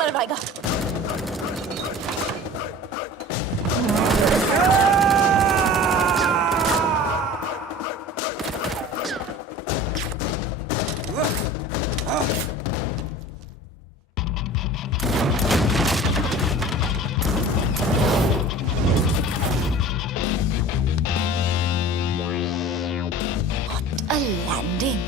मर पाएगा। What a landing.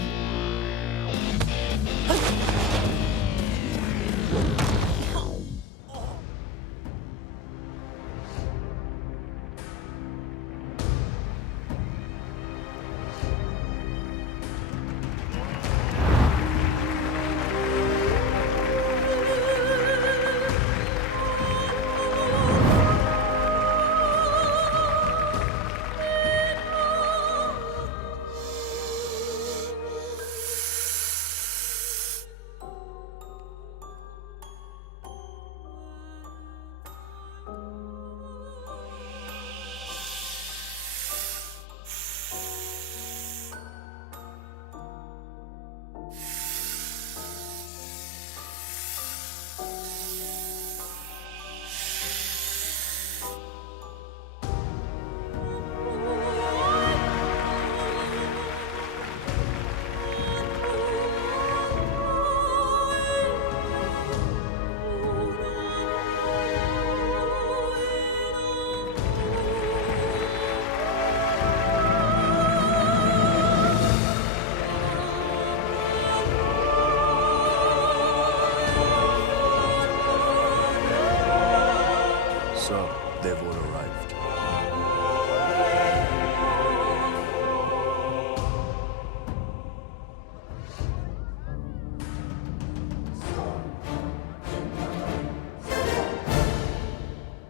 Sir, they've all arrived.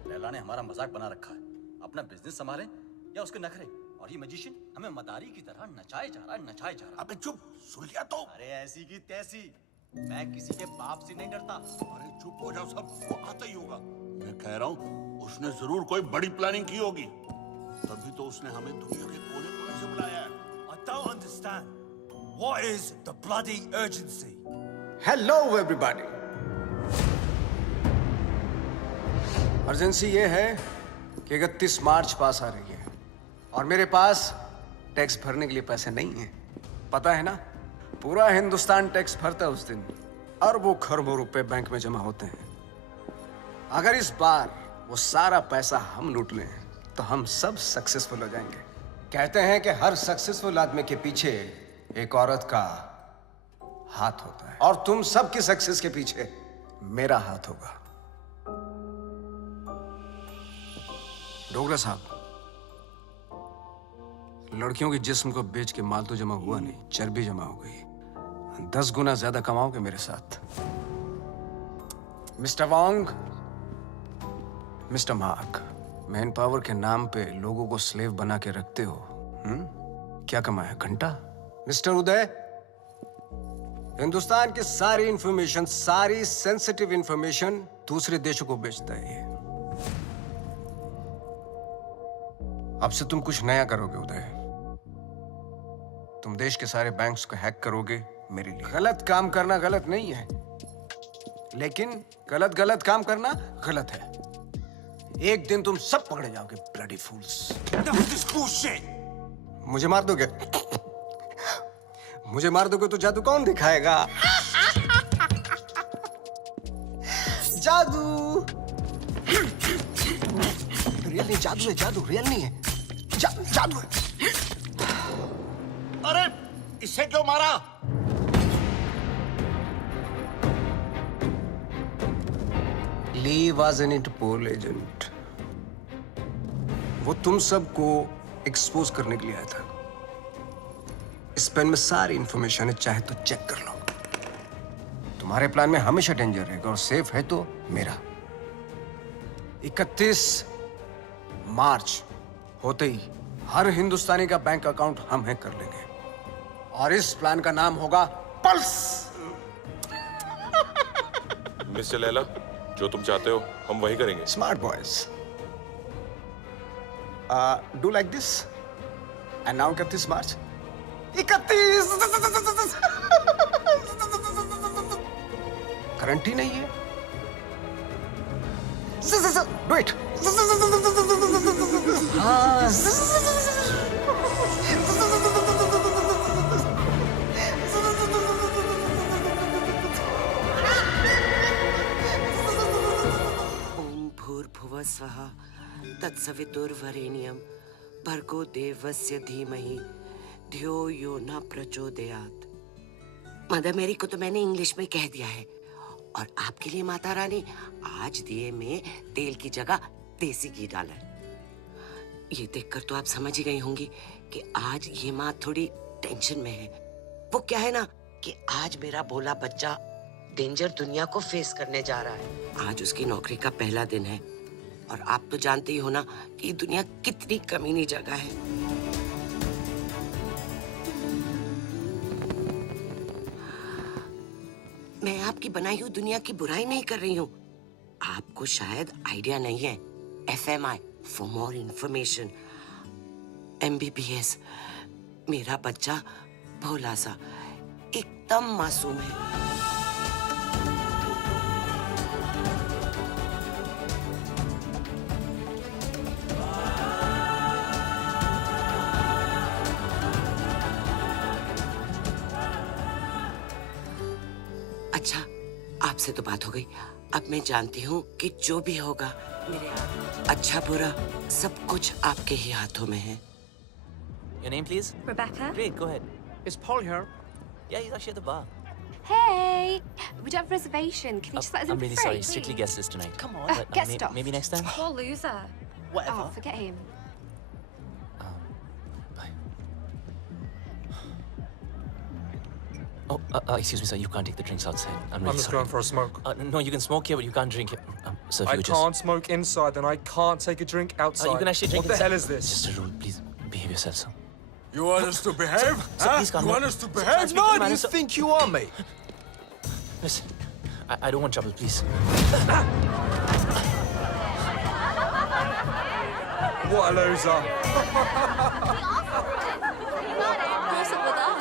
Laila ने हमारा मजाक बना रखा है। अपना बिजनेस संभाले या उसके नखरे। और ये मैजिशियन हमें मदारी की तरह नचाए जा रहा है, नचाए जा रहा है। अबे चुप, सुन लिया तो। अरे ऐसी की तैसी, मैं किसी के बाप से नहीं डरता। अरे चुप हो जाओ, सब वो आता ही होगा। मैं कह रहा हूँ उसने जरूर कोई बड़ी प्लानिंग की होगी, तभी तो उसने हमें दुनिया के कोने कोने से बुलाया है। I don't understand. What is the bloody urgency? Hello everybody. Urgency ये है कि 31 मार्च पास आ रही है और मेरे पास टैक्स भरने के लिए पैसे नहीं हैं। पता है ना, पूरा हिंदुस्तान टैक्स भरता है उस दिन। अरबों खरबों रुपए बैंक में जमा होते हैं। अगर इस बार वो सारा पैसा हम लूट लें तो हम सब सक्सेसफुल हो जाएंगे। कहते हैं कि हर सक्सेसफुल आदमी के पीछे एक औरत का हाथ होता है और तुम सबकी सक्सेस के पीछे मेरा हाथ होगा। डोगरा साहब, लड़कियों के जिस्म को बेच के माल तो जमा हुआ नहीं, चर्बी जमा हो गई। 10 गुना ज्यादा कमाओगे मेरे साथ। मिस्टर वांग, मिस्टर मार्क, मैन पावर के नाम पे लोगों को स्लेव बना के रखते हो। क्या कमाया? घंटा। मिस्टर उदय, हिंदुस्तान की सारी इंफॉर्मेशन, सारी सेंसिटिव इंफॉर्मेशन दूसरे देशों को बेचता है ये। अब से तुम कुछ नया करोगे उदय। तुम देश के सारे बैंक्स को हैक करोगे मेरे लिए। गलत काम करना गलत नहीं है, लेकिन गलत काम करना गलत है। एक दिन तुम सब पकड़े जाओगे, bloody fools. Enough of this bullshit! मुझे मार दोगे? मुझे मार दोगे तो जादू कौन दिखाएगा? जादू रियल नहीं, जादू है, जादू रियल नहीं है, जादू है। अरे इससे क्यों मारा? ली वाज एन इंटरपोल एजेंट। वो तुम सबको एक्सपोज करने के लिए आया था। इस पेन में सारी इंफॉर्मेशन है, चाहे तो चेक कर लो। तुम्हारे प्लान में हमेशा डेंजर रहेगा और सेफ है तो मेरा। 31 मार्च होते ही हर हिंदुस्तानी का बैंक अकाउंट हम हैक कर लेंगे और इस प्लान का नाम होगा पल्स। मिस्टर लैला, जो तुम चाहते हो हम वही करेंगे। Smart boys, do like this and now 31 March. 31 guarantee नहीं है, Do it. हाँ. ओम भूर्भुवः स्वः तत्सवितुर्वरेण्यं भर्गो देवस्य धीमहि धियो यो न प्रचोदयात्। मदर मेरी को तो मैंने इंग्लिश में कह दिया है, और आपके लिए माता रानी आज दिए में तेल की जगह देसी घी डाला है। ये देखकर तो आप समझ ही गई होंगी कि आज ये माँ थोड़ी टेंशन में है। वो क्या है ना कि आज मेरा भोला बच्चा डेंजर दुनिया को फेस करने जा रहा है। आज उसकी नौकरी का पहला दिन है, और आप तो जानते ही हो ना कि ये दुनिया कितनी कमीनी जगह है। मैं आपकी बनाई हुई दुनिया की बुराई नहीं कर रही हूँ। आपको शायद आइडिया नहीं है। FMI for more information, MBBS। मेरा बच्चा भोला सा एकदम मासूम है। अच्छा, आपसे तो बात हो गई। अब मैं जानती हूँ कि जो भी होगा मेरे अच्छा बुरा सब कुछ आपके ही हाथों में है। Your name, please? Rebecca? Great, go ahead. Is Paul here? Yeah, he's actually at the bar. Hey, we don't have a reservation. Can you just let us in I'm really for free, sorry. Strictly please? guest list tonight. Come on, But, get stuffed. maybe next time. Poor loser. Whatever. Oh, forget him. Bye. Oh, excuse me, sir. You can't take the drinks outside. I'm really I'm just sorry. going for a smoke. No, you can smoke here, but you can't drink it. Sir, if I you would can't smoke inside, then I can't take a drink outside. You can actually drink What the inside. hell is this? Just a rule. Please behave yourself, sir. You want us to behave? Sir, please calm You down. want us to behave? No, Who do you think you are, mate? Listen, I don't want trouble, please. What a loser. What's up with that?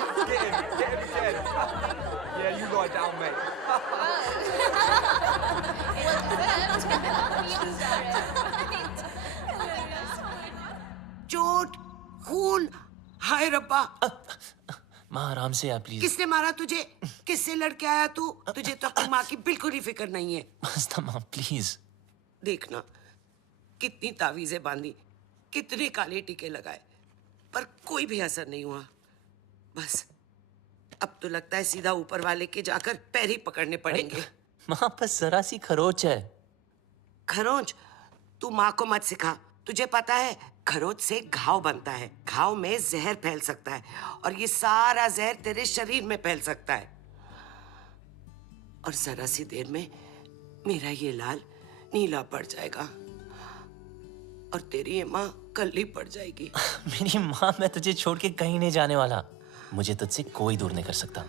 Get him dead. Yeah, you lie down, mate. चोट, खून, हाय रब्बा। माँ आराम से आप please. किसने मारा तुझे? किससे लड़के आया तू? तुझे तो अपनी माँ की बिल्कुल ही फिक्र नहीं है। मस्ता माँ प्लीज। देखना कितनी तावीजें बांधी, कितने काले टीके लगाए, पर कोई भी असर नहीं हुआ। बस अब तो लगता है सीधा ऊपर वाले के जाकर पैर ही पकड़ने पड़ेंगे। माँ बस जरा सी खरोच है। खरोंच? तू माँ को मत सिखा। तुझे पता है खरोच से घाव बनता है, घाव में जहर फैल सकता है, और ये सारा जहर तेरे शरीर में फैल सकता है, और जरा सी देर में मेरा ये लाल नीला पड़ जाएगा, और तेरी ये माँ कल्ली पड़ जाएगी। मेरी माँ, मैं तुझे छोड़ के कहीं नहीं जाने वाला। मुझे तुझसे कोई दूर नहीं कर सकता।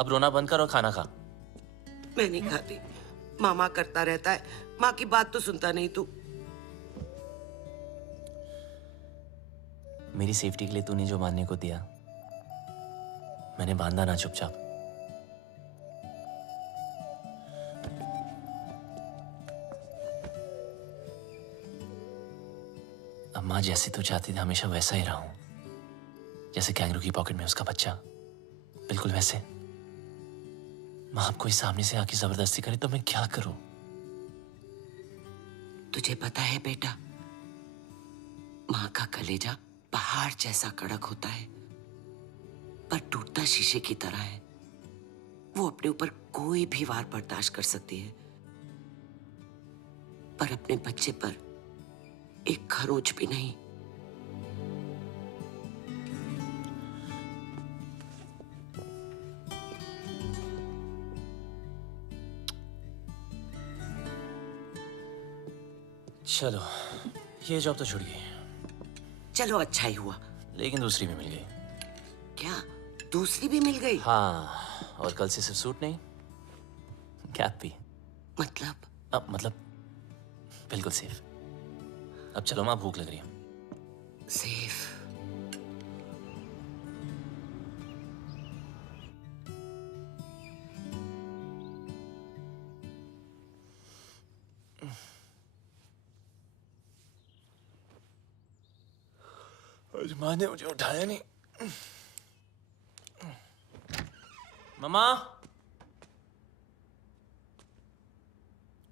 अब रोना बंद कर और खाना खा। मैं नहीं खाती। मामा करता रहता है, माँ की बात तो सुनता नहीं तू। मेरी सेफ्टी के लिए तूने जो बांधने को दिया, मैंने बांधा ना चुपचाप। अब माँ जैसे तू चाहती थी हमेशा वैसा ही रहा हूं, जैसे कैंगरू की पॉकेट में उसका बच्चा, बिल्कुल वैसे। माँ अब कोई सामने से आके जबरदस्ती करे तो मैं क्या करूं? तुझे पता है बेटा, माँ का कलेजा पहाड़ जैसा कड़क होता है, पर टूटता शीशे की तरह है। वो अपने ऊपर कोई भी वार बर्दाश्त कर सकती है, पर अपने बच्चे पर एक खरोच भी नहीं। चलो, ये जॉब तो छूट गई, चलो अच्छा ही हुआ। लेकिन दूसरी भी मिल गई। क्या दूसरी भी मिल गई? हाँ, और कल से सिर्फ सूट नहीं, कैप भी। मतलब? मतलब बिल्कुल सेफ। अब चलो माँ, भूख लग रही है। सेफ? आज माँ ने मुझे उठाया नहीं। मम्मा,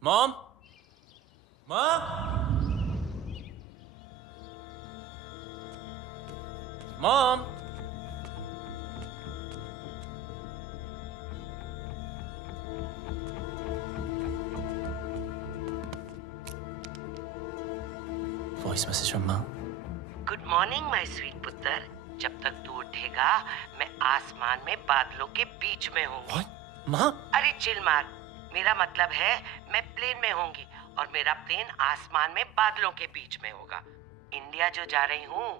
मॉम, माँ, मॉम। वॉइस मैसेज फ्रॉम माँ। गुड मॉर्निंग माय स्वीट पुत्र। जब तक तू उठेगा मैं आसमान में बादलों के बीच में हूँ। माँ? अरे चिल मार, मेरा मतलब है मैं प्लेन में होंगी और मेरा प्लेन आसमान में बादलों के बीच में होगा। इंडिया जो जा रही हूँ।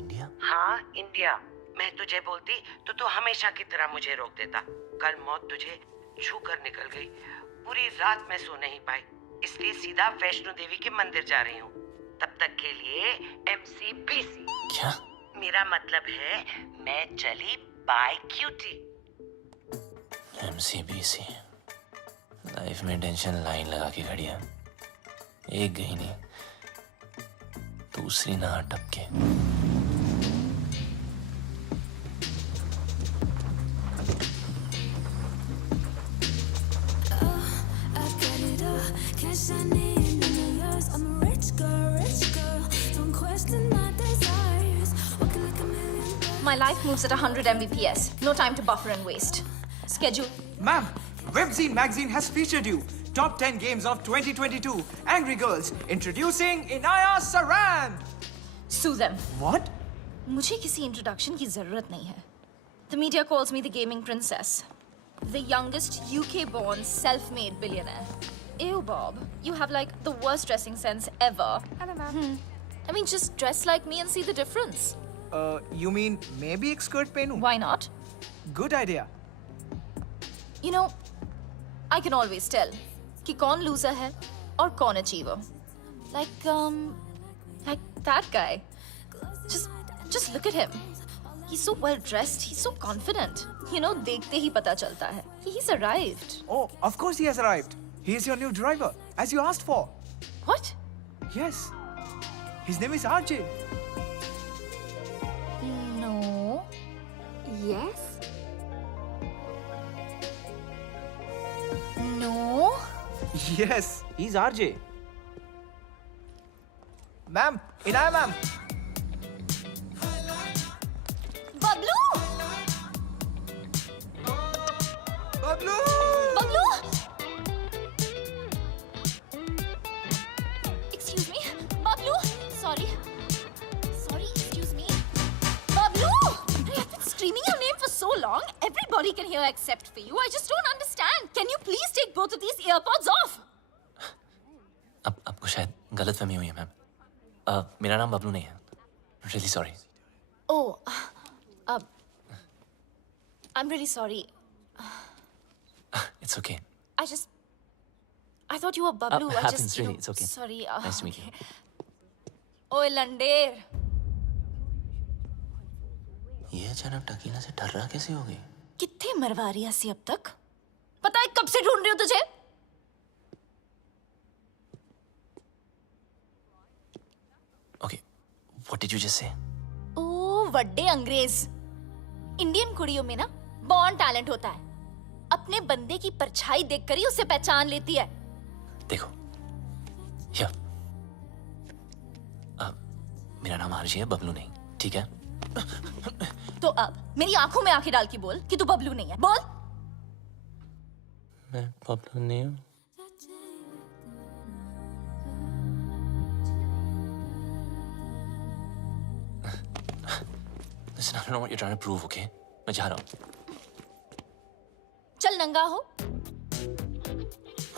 इंडिया? हाँ इंडिया। मैं तुझे बोलती तो तू हमेशा की तरह मुझे रोक देता। कल मौत तुझे छू कर निकल गई। पूरी रात मैं सो नहीं पाई, इसलिए सीधा वैष्णो देवी के मंदिर जा रही हूँ। तब तक के लिए MCBC। क्या? मेरा मतलब है मैं चली बाय क्यूटी। MCBC। लाइफ में टेंशन लाइन लगा के खड़ी है। एक गई नहीं, दूसरी ना टपके। My life moves at 100 Mbps. No time to buffer and waste. Schedule. Ma'am, Webzine magazine has featured you. Top 10 games of 2022. Angry Girls. Introducing Inaya Saran. Sue them. What? मुझे किसी introduction की जरूरत नहीं है. The media calls me the gaming princess. The youngest UK-born self-made billionaire. Ew, Bob. You have like the worst dressing sense ever. Hello, ma'am. I mean, just dress like me and see the difference. You mean maybe एक skirt पहनूं? Why not? Good idea. You know, I can always tell कि कौन loser है और कौन achiever. Like that guy. Just look at him. He's so well dressed. He's so confident. You know, देखते ही पता चलता है. He's arrived. Oh, of course he has arrived. He is your new driver, as you asked for. What? Yes. His name is RJ. No. Yes? No. Yes, he's RJ. Ma'am, Inaya ma'am. Bablu! Bablu! Bablu! Excuse me? Bablu! Sorry. Excuse me. Bablu! I've been screaming your name for so long. Everybody can hear except for you. I just don't understand. Can you please take both of these earpods off? अब आपको शायद गलतफहमी हुई है ma'am. मेरा नाम बबलू नहीं है। Really sorry. Oh, I'm really sorry. It's okay. I thought you were Bablu. Happens really. It's okay. Sorry. Nice to meet you. ओए लंडेर. ये अचानक टकीला से ठर्रा कैसे हो गई? कितने मरवा रही है अब तक? पता है कब से ढूंढ रही हूँ तुझे? Okay. What did you just say? ओ वड्डे अंग्रेज. इंडियन कुड़ियों में ना बॉर्न टैलेंट होता है. अपने बंदे की परछाई देखकर ही उसे पहचान लेती है. देखो, या मेरा नाम आरजी है, बबलू नहीं, ठीक है? तो अब मेरी आंखों में आंखें डाल के बोल कि तू बबलू नहीं है. बोल. मैं बबलू नहीं हूँ. Listen, I don't know what you're trying to prove, okay? मैं जा रहा हूँ. चल नंगा हो.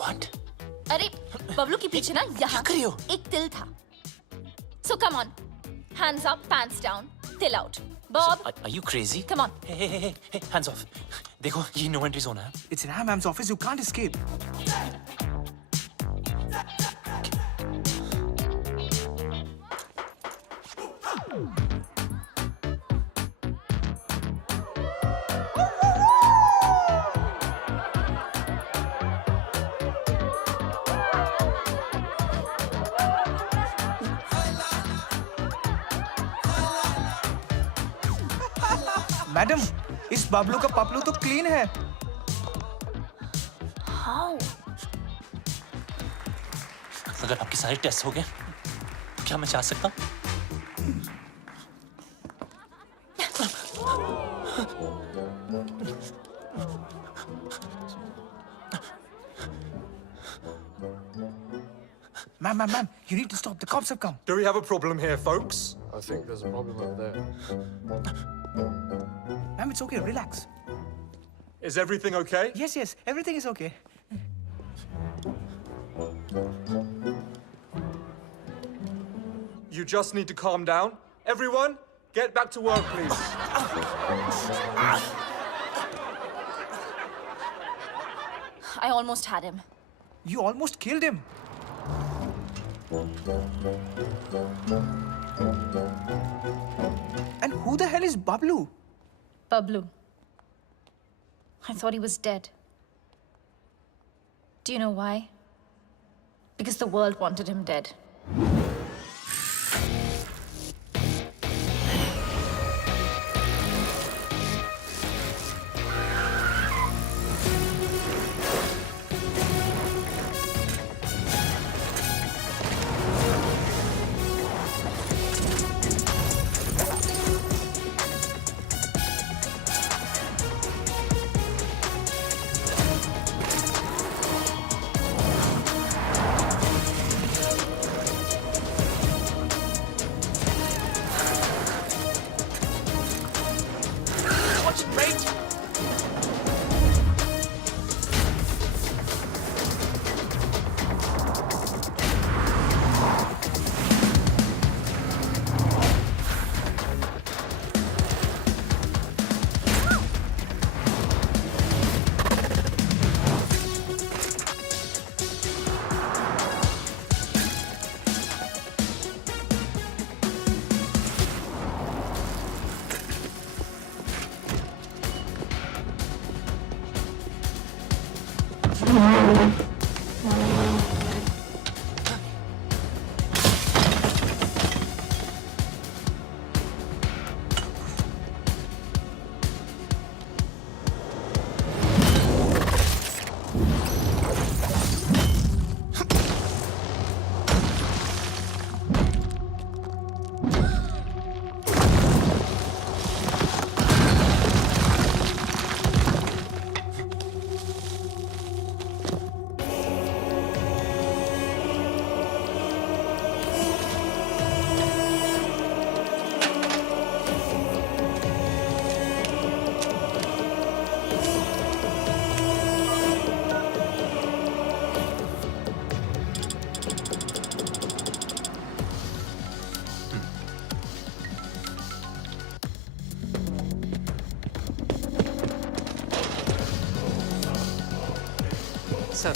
What? अरे बबलू के पीछे ना यहाँ कर रही हो? एक तिल था. So come on, hands up, pants down, till out. Bob, Are you crazy? come on. Hey, hands off. देखो, ये no entry zone है. It's Inaya ma'am's office. You can't escape. Madam, इस बबलू का पपलू तो क्लीन है। How? अगर आपके सारे टेस्ट हो गए, क्या मैं जा सकता हूँ? Ma'am, you need to stop. The cops have come. Do we have a problem here, folks? I think there's a problem over there. Ma'am, it's okay. Relax. Is everything okay? Yes, everything is okay. You just need to calm down. Everyone, get back to work, please. I almost had him. You almost killed him. And who the hell is Bablu? Bablu. I thought he was dead. Do you know why? Because the world wanted him dead. Sir.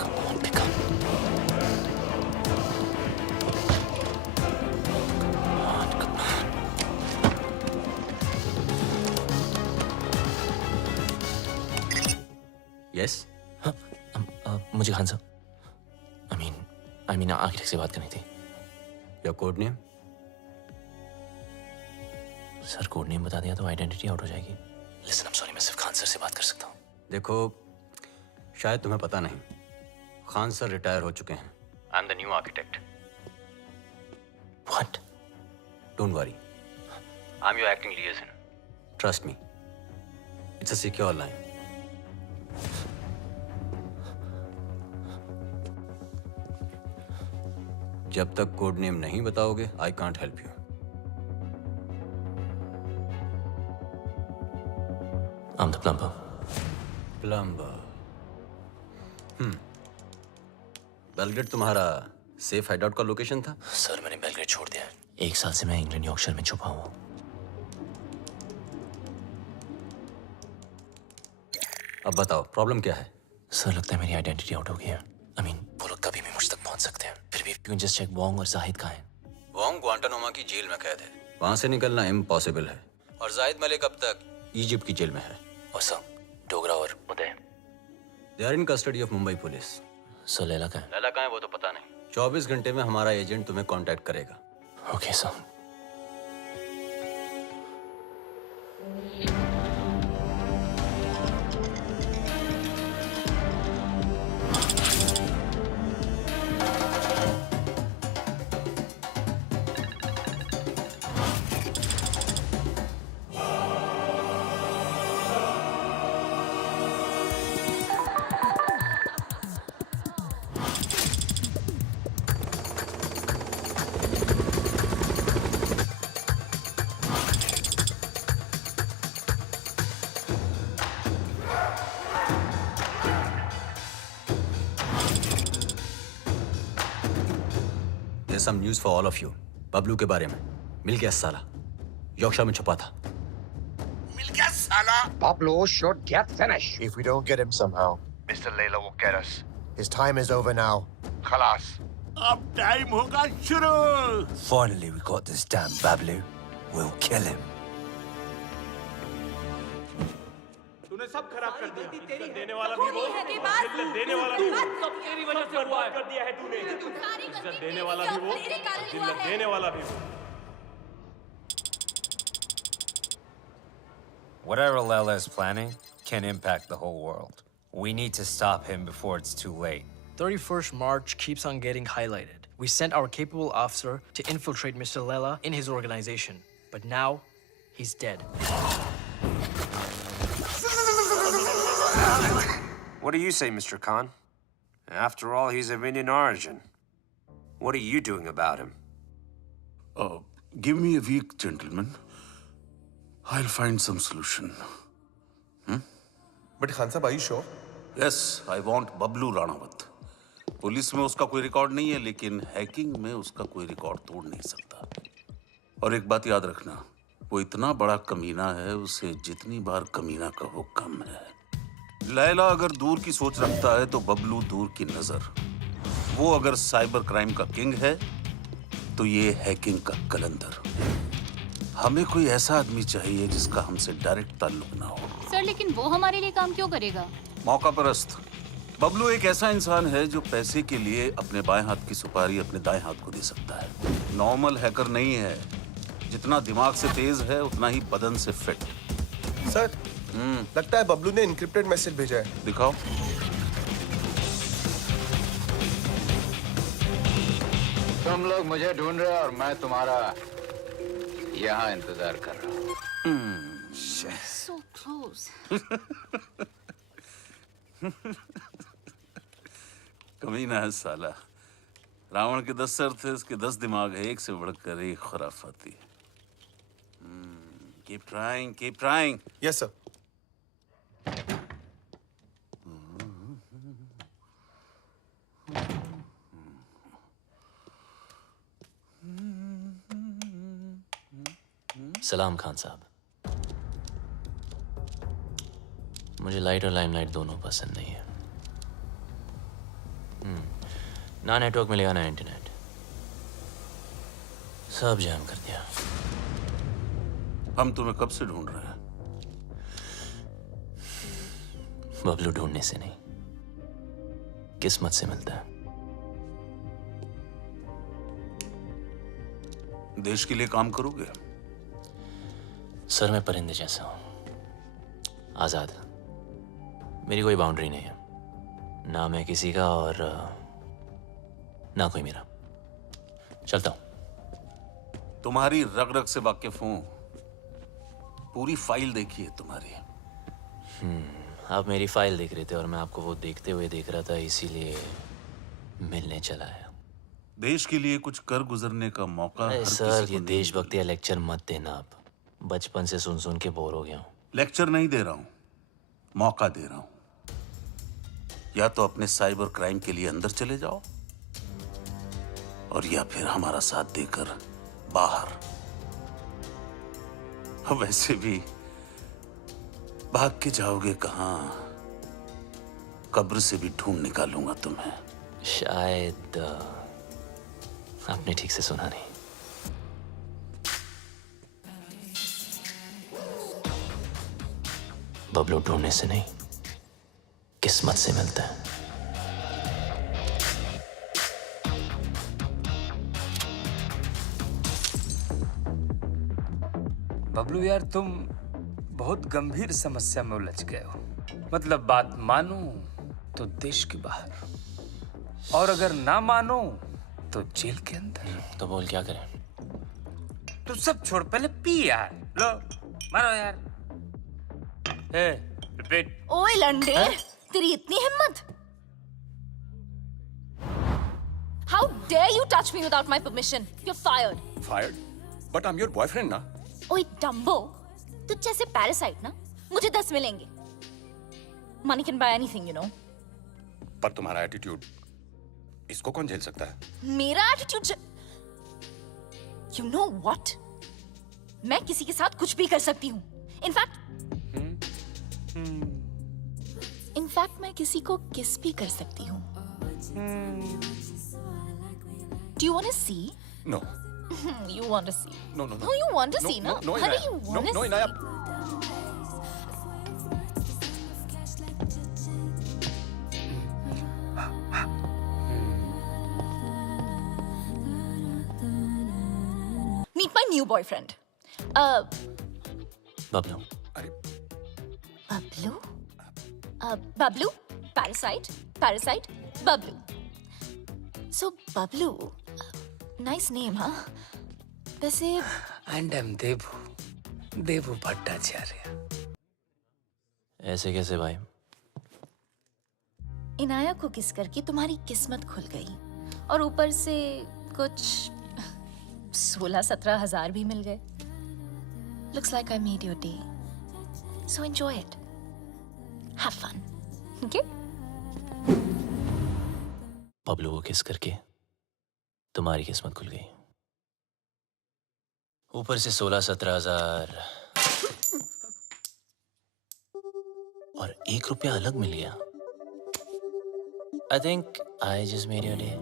Come on, pick up. Come on. Yes हाँ, मुझे खान साहब I mean architect से बात करनी थी। Your code name? Sir code name बता दिया तो आइडेंटिटी आउट हो जाएगी। लिसन, I'm sorry, मैं सिर्फ खान सर से बात कर सकता हूँ। देखो, शायद तुम्हें पता नहीं, खान सर रिटायर हो चुके हैं। I am the new architect. What? Don't worry, I am your acting लिएजन। Trust me, it's a secure line. जब तक कोड नेम नहीं बताओगे, I can't help you. I'm the plumber. Plumber. Belgrade तुम्हारा safe hideout का location था? Sir मैंने Belgrade छोड़ दिया है। 1 साल से मैं इंग्लैंड यॉर्कशायर में छुपा हुआ हूँ। अब बताओ प्रॉब्लम क्या है? सर लगता है मेरी आइडेंटिटी आउट हो गई है। I mean, वो लोग कभी भी मुझ तक पहुंच सकते हैं। फिर भी you can just check Wong और जाहिद कहाँ हैं। वोंग ग्वांटानामो की जेल में कैद है, वहां से निकलना इम्पॉसिबल है। और जाहिद मलिक अब तक इजिप्ट की जेल में है। और सर डोगरा और Uday, they are in custody of Mumbai police. Sir Laila कहाँ है? लैला कहाँ है वो तो पता नहीं। 24 घंटे में हमारा एजेंट तुम्हें कांटेक्ट करेगा। Okay sir, There's some news for all of you. Bablu के बारे में मिल गया साला, यॉर्कशायर में छुपा था। मिल गया साला। Pablo should get finished. If we don't get him somehow, Mr. Layla will get us. His time is over now. Khalas. अब टाइम होगा शुरू। Finally, we got this damn Bablu. We'll kill him. तूने सब खराब कर दिया। इज्जत देने वाला भी वो, जिल्लत देने वाला भी वो। सब तेरी वजह से हुआ है। कर दिया है तूने। इज्जत देने वाला भी वो, जिल्लत देने वाला भी वो। Whatever Layla is planning can impact the whole world. We need to stop him before it's too late. 31st March keeps on getting highlighted. We sent our capable officer to infiltrate Mr. Layla in his organization. But now, he's dead. What do you say, Mr. Khan? After all, he's of Indian origin. What are you doing about him? Give me a week, gentlemen. I'll find some solution. But Khan साहब, are you sure? Yes, I want Bablu Ranawat. Police में उसका कोई record नहीं है, लेकिन hacking में उसका कोई रिकॉर्ड तोड़ नहीं सकता। और एक बात याद रखना, वो इतना बड़ा कमीना है, उसे जितनी बार कमीना कहो कम है। लैला अगर दूर की सोच रखता है तो बबलू दूर की नजर। वो अगर साइबर क्राइम का किंग है तो ये हैकिंग का कलंदर। हमें कोई ऐसा आदमी चाहिए जिसका हमसे डायरेक्ट ताल्लुक ना हो। सर, लेकिन वो हमारे लिए काम क्यों करेगा? मौका परस्त। बबलू एक ऐसा इंसान है जो पैसे के लिए अपने बाएं हाथ की सुपारी अपने दाएं हाथ को दे सकता है। नॉर्मल हैकर नहीं है। जितना दिमाग से तेज है उतना ही बदन से फिट। सर, लगता है बबलू ने इनक्रिप्टेड मैसेज भेजा है। दिखाओ। तुम लोग मुझे ढूंढ रहे हो और मैं तुम्हारा यहाँ इंतजार कर रहा हूँ। So close. कमीना है साला। रावण के 10 सर थे, उसके 10 दिमाग है, एक से बढ़कर एक खुराफाती। Keep trying, keep trying. Yes, sir. सलाम खान साहब। मुझे लाइट और लाइमलाइट दोनों पसंद नहीं है। ना नेटवर्क मिलेगा ना इंटरनेट, सब जैम कर दिया। हम तुम्हें कब से ढूंढ रहे हैं? बबलू ढूंढने से नहीं, किस्मत से मिलता है। देश के लिए काम करोगे? सर, मैं परिंदे जैसा हूं, आजाद। मेरी कोई बाउंड्री नहीं है, ना मैं किसी का और ना कोई मेरा। चलता हूं। तुम्हारी रग रग से वाकिफ हूं, पूरी फाइल देखी है तुम्हारी। आप मेरी फाइल देख रहे थे और मैं आपको वो देखते हुए देख रहा था, इसीलिए मिलने चला आया। देश के लिए कुछ कर गुजरने का मौका हर सर, किसी ये को देशभक्ति या लेक्चर मत देना। आप बचपन से सुन सुन के बोर हो गया हूँ। लेक्चर नहीं दे रहा हूं, मौका दे रहा हूं। या तो अपने साइबर क्राइम के लिए अंदर चले जाओ, और या फिर हमारा साथ देकर बाहर। वैसे भी भाग के जाओगे कहां? कब्र से भी ढूंढ निकालूंगा तुम्हें। शायद आपने ठीक से सुना नहीं। बबलू ढूंढने से नहीं, किस्मत से मिलता है। बबलू यार, तुम बहुत गंभीर समस्या में उलझ गए हो। मतलब बात मानो तो देश के बाहर और अगर ना मानो तो जेल के अंदर। तो बोल क्या करें? तू सब छोड़, पहले पी यार। लो मारो यार। रिपीट। ओए लंडे, तेरी इतनी हिम्मत? How dare you touch me without my permission? You're fired. Fired? But I'm your boyfriend, ना? ओए डम्बो, तुझ जैसे पैरासाइट ना मुझे 10 मिलेंगे। Money can buy anything, you know. पर तुम्हारा एटीट्यूड, इसको कौन झेल सकता है? मेरा एटीट्यूड? You know what? मैं किसी के साथ कुछ भी कर सकती हूँ। इनफैक्ट मैं किसी को किस भी कर सकती हूँ। Do you want to see? No. You want to see? No, no, no. No, you want to see, No, no? no, Honey, Inaya. you want to No, see? Inaya. Meet my new boyfriend. Bablu. Bablu? Bablu? Parasite? Bablu. So, Bablu. Nice name, huh? वैसे And I'm देवू भट्टाचार्य। ऐसे कैसे भाई? इनाया को किस करके तुम्हारी किस्मत खुल गई और ऊपर से कुछ 16-17 हजार भी मिल गए। Looks like I made your day. So enjoy it. Have fun. Okay? Bablu को किस करके तुम्हारी किस्मत खुल गई, ऊपर से 16-17 हजार और 1 रुपया अलग मिल गया। I think I just made your day.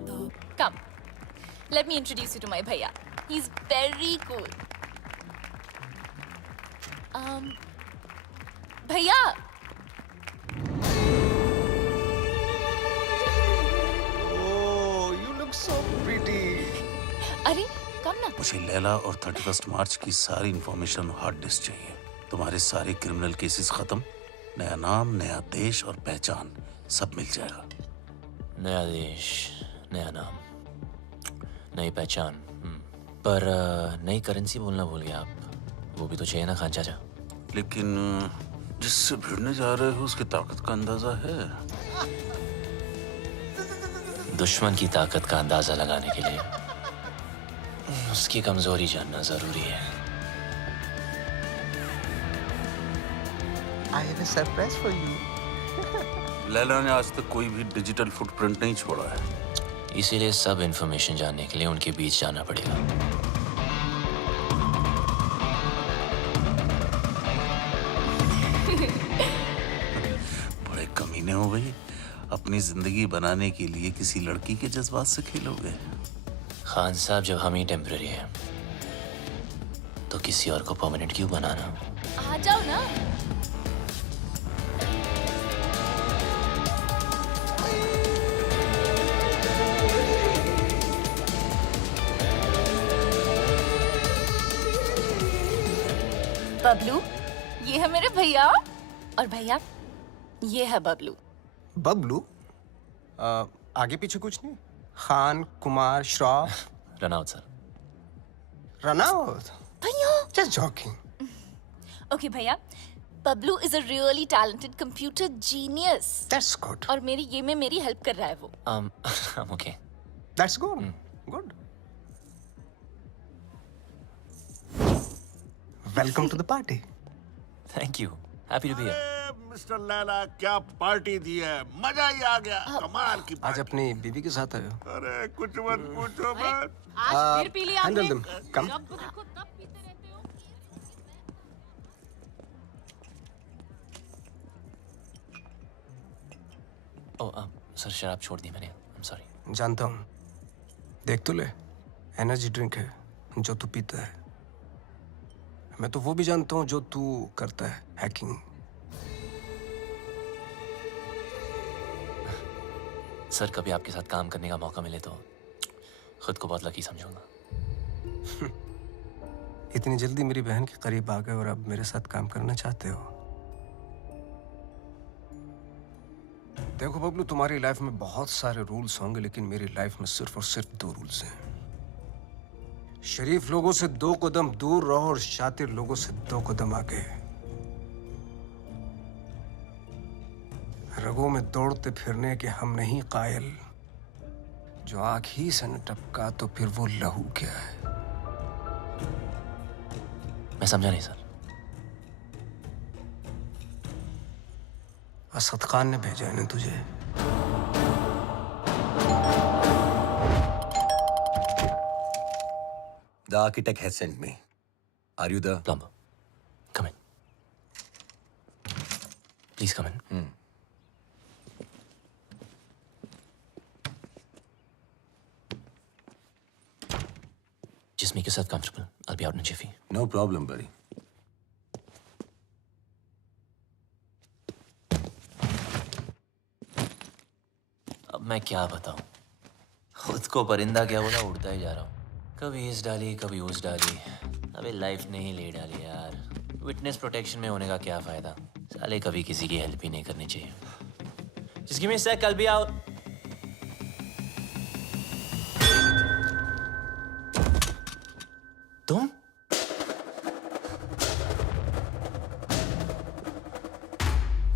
Come. Let me introduce you to my bhaiya. He's very cool. Bhaiya. Oh, you look so pretty. अरे कम ना। मुझे लैला और 31 मार्च की सारी इंफॉर्मेशन हार्ड डिस्क चाहिए। तुम्हारे सारे क्रिमिनल केसेस खत्म, नया नाम, नया देश और पहचान सब मिल जाएगा। नया देश, नया नाम, नई पहचान, पर नई करेंसी बोलना भूल गया आप। वो भी तो चाहिए ना खान चाचा। लेकिन जिससे भिड़ने जा रहे हो उसकी ताकत का अंदाजा है? दुश्मन की ताकत का अंदाजा लगाने के लिए उसकी कमजोरी जानना जरूरी है। I have a surprise for you. Laila ने आज तक कोई भी डिजिटल फुटप्रिंट नहीं छोड़ा है, इसीलिए सब इंफॉर्मेशन जानने के लिए उनके बीच जाना पड़ेगा। बड़े कमीने हो गई, अपनी जिंदगी बनाने के लिए किसी लड़की के जज्बात से खेलोगे। खान साहब, जब हम ही टेम्पररी हैं तो किसी और को परमानेंट क्यों बनाना? आ जाओ ना। बबलू, ये है मेरे भैया, और भैया ये है बबलू। बबलू? आगे पीछे कुछ नहीं? Khan, Kumar, Shroff? Run out sir. Run out? भैया Just joking. ओके भैया, Bablu is a really talented computer genius. That's good. और मेरी ये में मेरी हेल्प कर रहा है वो। Okay. That's good. Good. Welcome to the party. Thank you. Happy to be here. Mister Laila, क्या पार्टी दी है, मजा ही आ गया। कमाल की आज अपनी बीवी के साथ आए हो? अरे कुछ मत पूछो मत। आज फिर पी लिया आपने। Handle them. Come. जब देखो तब पीते रहते हो। ओह सर, शराब छोड़ दी मैंने। I'm sorry. जानता हूँ। देख तो ले, एनर्जी ड्रिंक है जो तू पीता है। मैं तो वो भी जानता हूँ जो तू करता है, हैकिंग। सर, कभी आपके साथ काम करने का मौका मिले तो खुद को बहुत लकी समझूंगा। इतनी जल्दी मेरी बहन के करीब आ गए और अब मेरे साथ काम करना चाहते हो? देखो बबलू, तुम्हारी लाइफ में बहुत सारे रूल्स होंगे, लेकिन मेरी लाइफ में सिर्फ और सिर्फ 2 रूल्स हैं। शरीफ लोगों से 2 कदम दूर रहो और शातिर लोगों से 2 कदम आगे। रगों में दौड़ते फिरने के हम नहीं कायल। जो आंख ही से न टपका तो फिर वो लहू क्या है? मैं समझा नहीं सर। असद खान ने भेजा है ना तुझे? The architect has sent me. Are you the plumber? Come in. Please come in. Just make yourself comfortable. I'll be out in a jiffy. No problem, buddy. अब मैं क्या बताऊं? खुद को परिंदा क्या बोला, उड़ता ही जा रहा हूं। कभी इस डाली कभी उस डाली। अबे लाइफ ने ही ले डाली यार। विटनेस प्रोटेक्शन में होने का क्या फायदा? साले कभी किसी की हेल्प ही नहीं करनी चाहिए। Just give me a sec, I'll be out. तुम?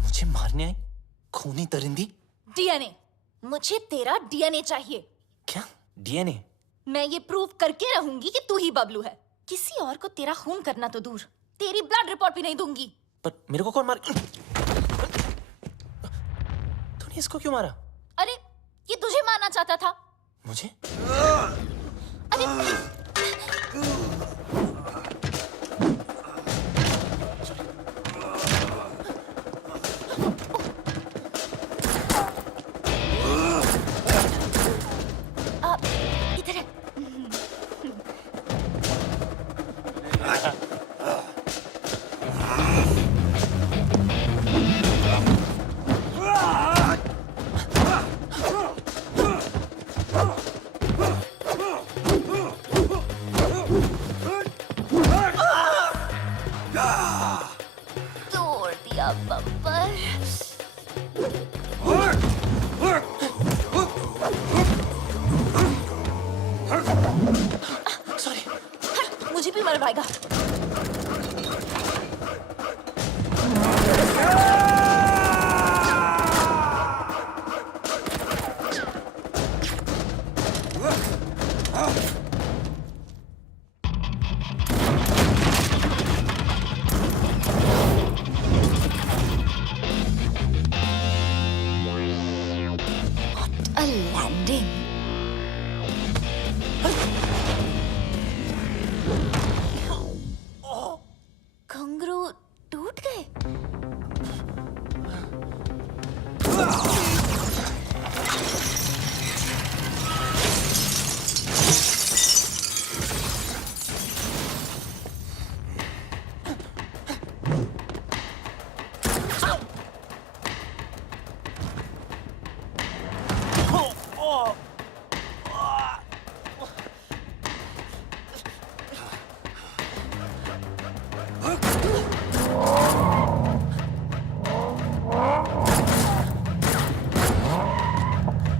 मुझे मारने आई? खूनी दरिंदी? डीएनए। मुझे तेरा डीएनए चाहिए। क्या? डीएनए? मैं ये प्रूव करके रहूंगी कि तू ही बबलू है। किसी और को तेरा खून करना तो दूर, तेरी ब्लड रिपोर्ट भी नहीं दूंगी। पर मेरे को कौन मार? तूने इसको क्यों मारा? अरे ये तुझे मारना चाहता था। मुझे? अरे इधर है। तोड़ दिया बब्बर। सॉरी। मुझे भी मरवाएगा। A landing. घुंघरू टूट गए।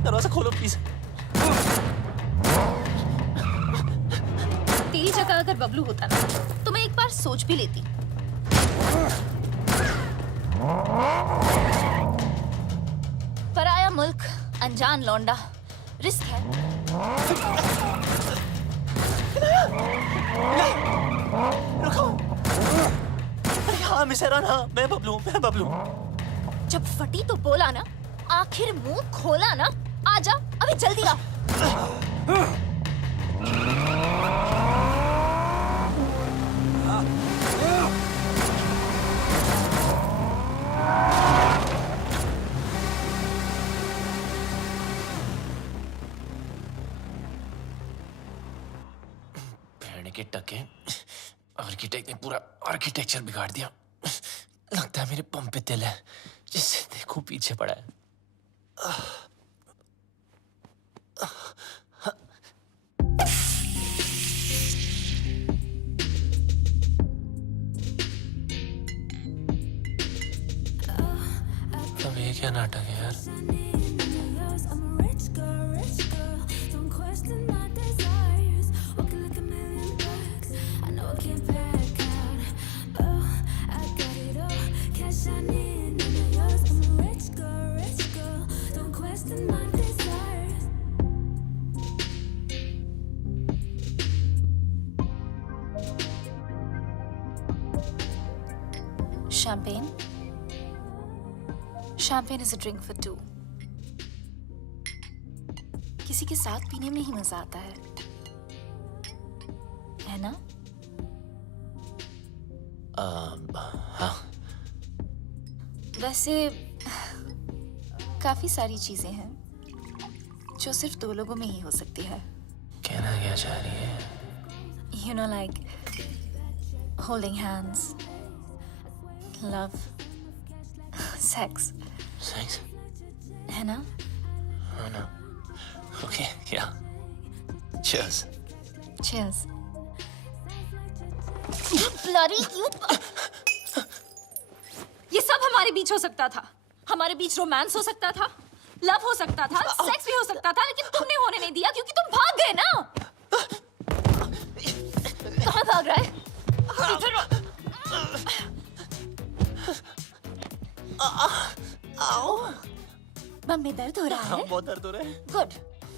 दरवाजा खोलो प्लीज। तेरी जगह अगर बबलू होता ना तो मैं एक बार सोच भी लेती। पराया मुल्क, अनजान लौंडा, रिस्क है। रुको। अरे हाँ मिसेरान, हाँ मैं बबलू। जब फटी तो बोला ना, आखिर मुंह खोला ना। आजा अभी जल्दी आ। भेड़ के टके, आर्किटेक्ट ने पूरा आर्किटेक्चर बिगाड़ दिया। लगता है मेरे पंप पे तिल है, जिससे देखो पीछे पड़ा है। क्या नाटक है यार? Champagne? Champagne is a drink for two. किसी के साथ पीने में ही मजा आता है ना? हाँ। वैसे काफी सारी चीजें हैं जो सिर्फ दो लोगों में ही हो सकती है. कहना क्या चाह रही है? You know, like holding hands, love, sex. Sex? है ना? Oh no. Okay, yeah. Cheers. Cheers. You bloody you. ये सब हमारे बीच हो सकता था. हमारे बीच रोमांस हो सकता था, लव हो सकता था, सेक्स भी हो सकता था, लेकिन तुमने होने नहीं दिया क्योंकि तुम भाग गए ना. कहाँ भाग रहा है? इधर. बम में दर्द हो रहा है? बहुत दर्द हो रहा है. Good.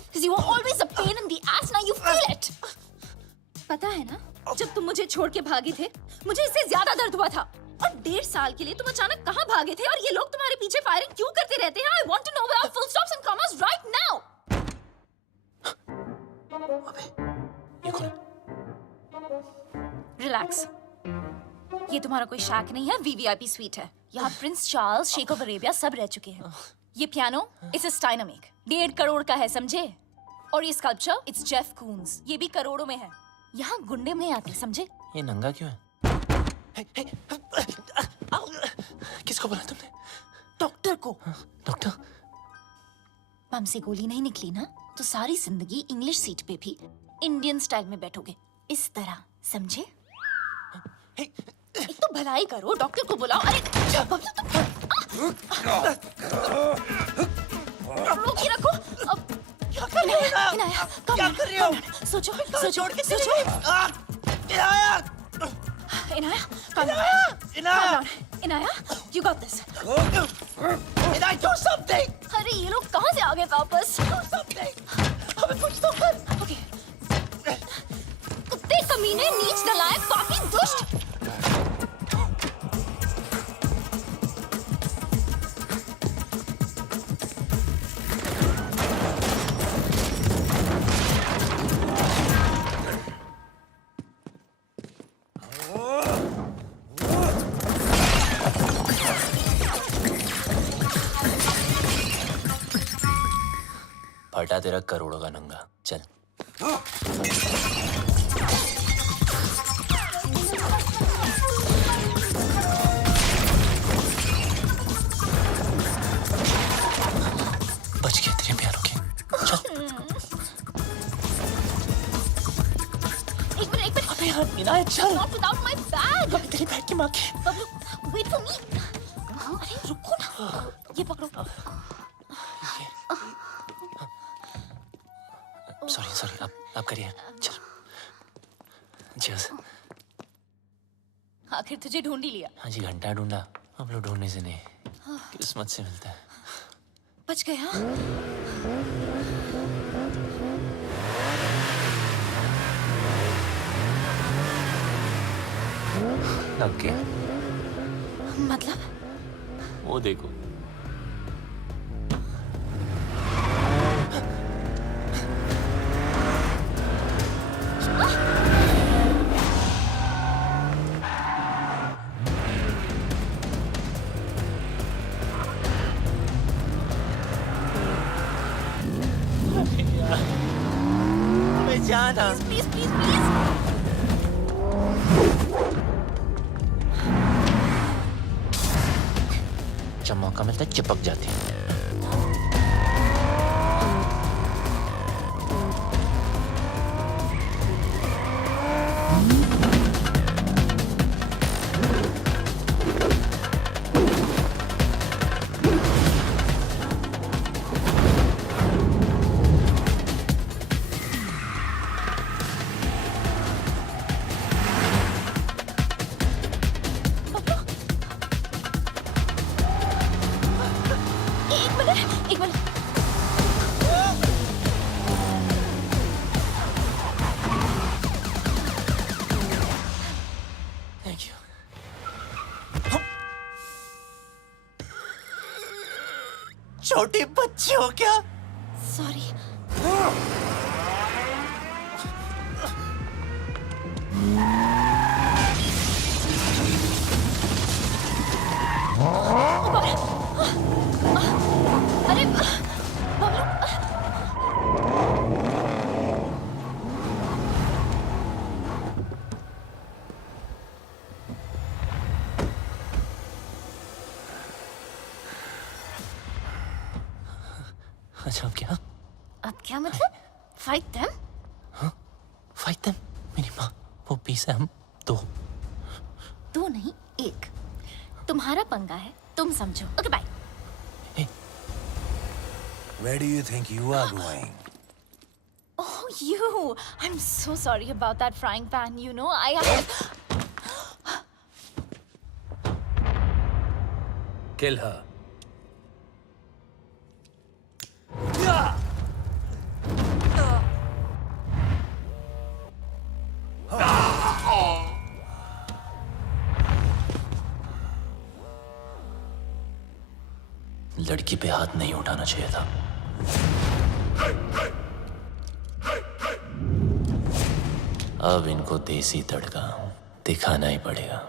Because you were always a pain in the ass. Now you feel it. पता है ना, जब तुम मुझे छोड़ के भागे थे, मुझे इससे ज्यादा दर्द हुआ था. और 1.5 साल के लिए तुम अचानक कहाँ भागे थे और ये लोग तुम्हारे पीछे फायरिंग क्यों करते रहते हैं? I want to know where our full stops and commas right now. ये कौन? Relax. ये तुम्हारा कोई शैक नहीं है, VVIP स्वीट है. यहाँ Prince Charles, sheikh of Arabia सब रह चुके हैं. ये पियानो, इसे स्टाइनर मेक, 1.5 करोड़ का है, समझे? और ये स्कल्पचर, इट्स जेफ कून्स, ये भी करोड़ों में है. यहाँ गुंडे में आते, समझे? ये नंगा क्यों है? किसको बोला तुमने? डॉक्टर को. डॉक्टर? बम से गोली नहीं निकली ना, तो सारी जिंदगी इंग्लिश सीट पे भी इंडियन स्टाइल में बैठोगे, इस तरह, समझे? एक तो भलाई करो, डॉक्टर को बुलाओ. अरे रोक के रखो. अब क्या कर रही हो? इनाया, क्या कर रही हो? सोचो, सोचो, सोचो. Inaya, Inaya, you got this. Inaya, do something. अरे ये लोग कहाँ से आ गए वापस? Do something. हमें कुछ तो कर. Okay. कुत्ते कमीने, नीच नलायक, पापी, दुष्ट. फटा तेरा करोड़ों का नंगा. चल. बच गया तेरे प्यारों के. चल. एक मिनट. अबे यार, इनायत चल. Not without my bag. अबे तेरी बैग की माँ की. Bablu, wait for me. अरे रुको ना. ये पकड़ो. सॉरी, आप करिए. चल. Cheers. आखिर तुझे ढूंढ ही लिया. हाँ जी, घंटा ढूंढा. अब लोग ढूंढने से नहीं, किस्मत से मिलता है. बच गया. लग गया. मतलब? वो देखो. जाना. Please, please, please. जब मौका मिलता है चिपक जाती है. छोटी बच्ची हो क्या? सॉरी। अरे बबलू, अच्छा क्या? अब क्या मतलब? Fight them? हाँ? Fight them? मेरी माँ, वो 20 है, हम 2। 2 नहीं 1। तुम्हारा पंगा है, तुम समझो। Okay bye. Where do you think you are going? Oh, you. I'm so sorry about that frying pan. You know, I Kill her. लड़की पे हाथ नहीं उठाना चाहिए था। अब इनको देसी तड़का दिखाना ही पड़ेगा।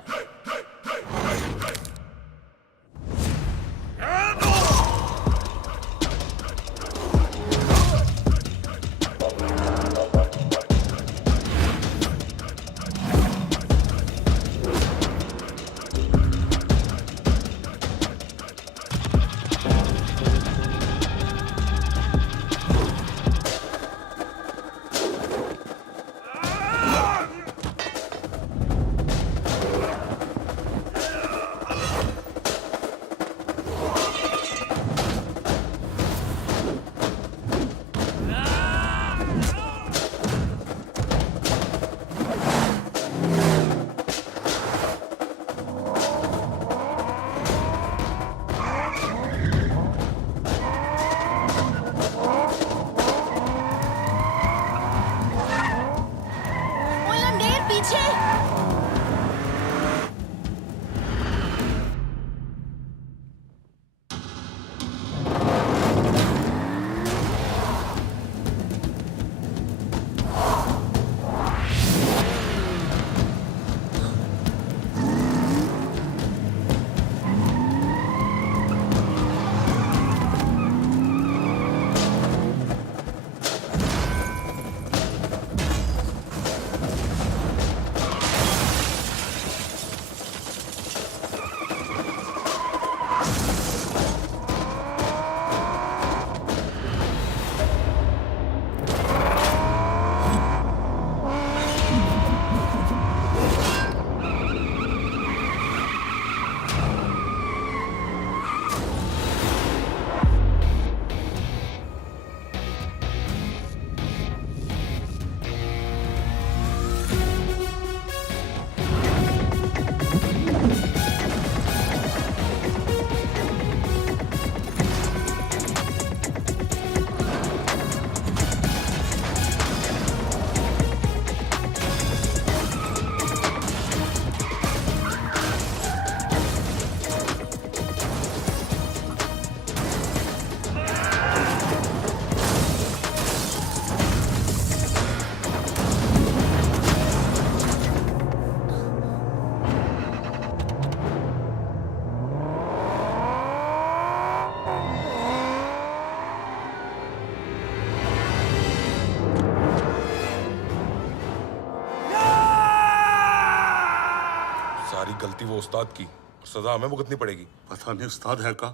गलती वो उस्ताद की, सजा हमें भुगतनी पड़ेगी। पता नहीं उस्ताद है का,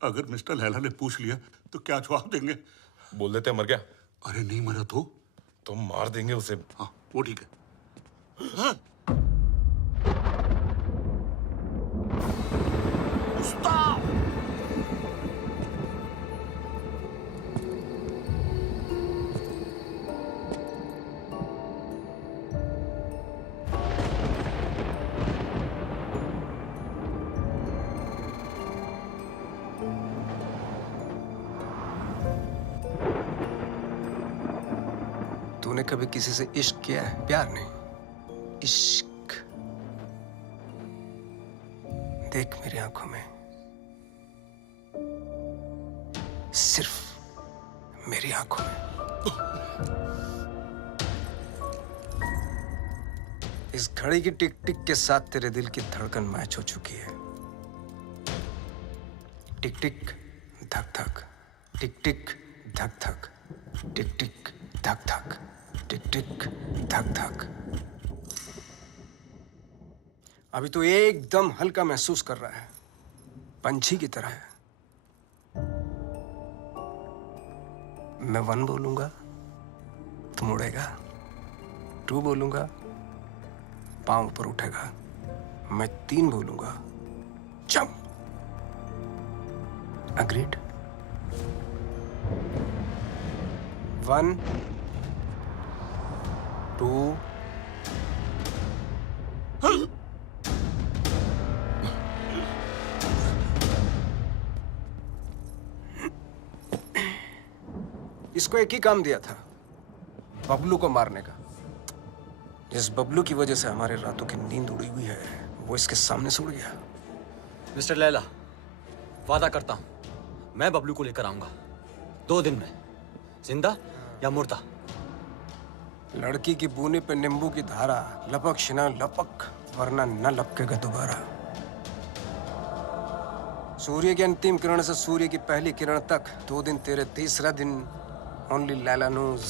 अगर मिस्टर लैला ने पूछ लिया तो क्या जवाब देंगे? बोल देते मर गया। अरे नहीं मरा तो मार देंगे उसे। हाँ वो ठीक है। हाँ? उस्ताद! तूने कभी किसी से इश्क किया है? प्यार नहीं, इश्क। देख मेरी आंखों में, सिर्फ मेरी आंखों में। इस घड़ी की टिक टिक के साथ तेरे दिल की धड़कन मैच हो चुकी है। टिक टिक धक धक, टिक टिक धक धक, टिक टिक धक धक, टिक टिक धक धक। अभी तो एकदम हल्का महसूस कर रहा है, पंछी की तरह है। मैं 1 बोलूंगा तो मुड़ेगा, 2 बोलूंगा पांव ऊपर उठेगा, मैं 3 बोलूंगा जंप। अग्रीड? 1 2 इसको एक ही काम दिया था, बबलू को मारने का। जिस बबलू की वजह से हमारे रातों की नींद उड़ी हुई है, वो इसके सामने से उड़ गया। मिस्टर लैला, वादा करता हूं मैं बबलू को लेकर आऊंगा 2 दिन में, जिंदा या मुर्दा। लड़की की बूनी पे नींबू की धारा, लपक शिना लपक, वरना न लपकेगा दोबारा। सूर्य की अंतिम किरण से सूर्य की पहली किरण तक 2 दिन तेरे, तीसरा दिन ओनली लैला नोज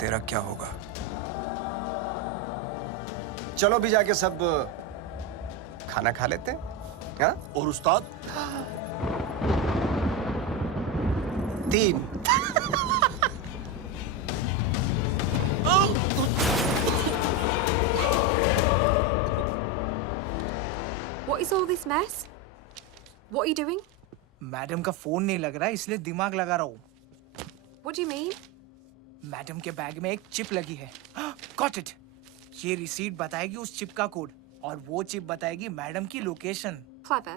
तेरा क्या होगा। चलो भी जाके सब खाना खा लेते हैं, हाँ? और उस्ताद? 3 What is all this mess? What are you doing? Madam का फोन नहीं लग रहा, इसलिए दिमाग लगा रहा हूँ। What do you mean? Madam के बैग में एक चिप लगी है। Got it. ये रिसीट बताएगी उस चिप का कोड, और वो चिप बताएगी मैडम की location. Clever.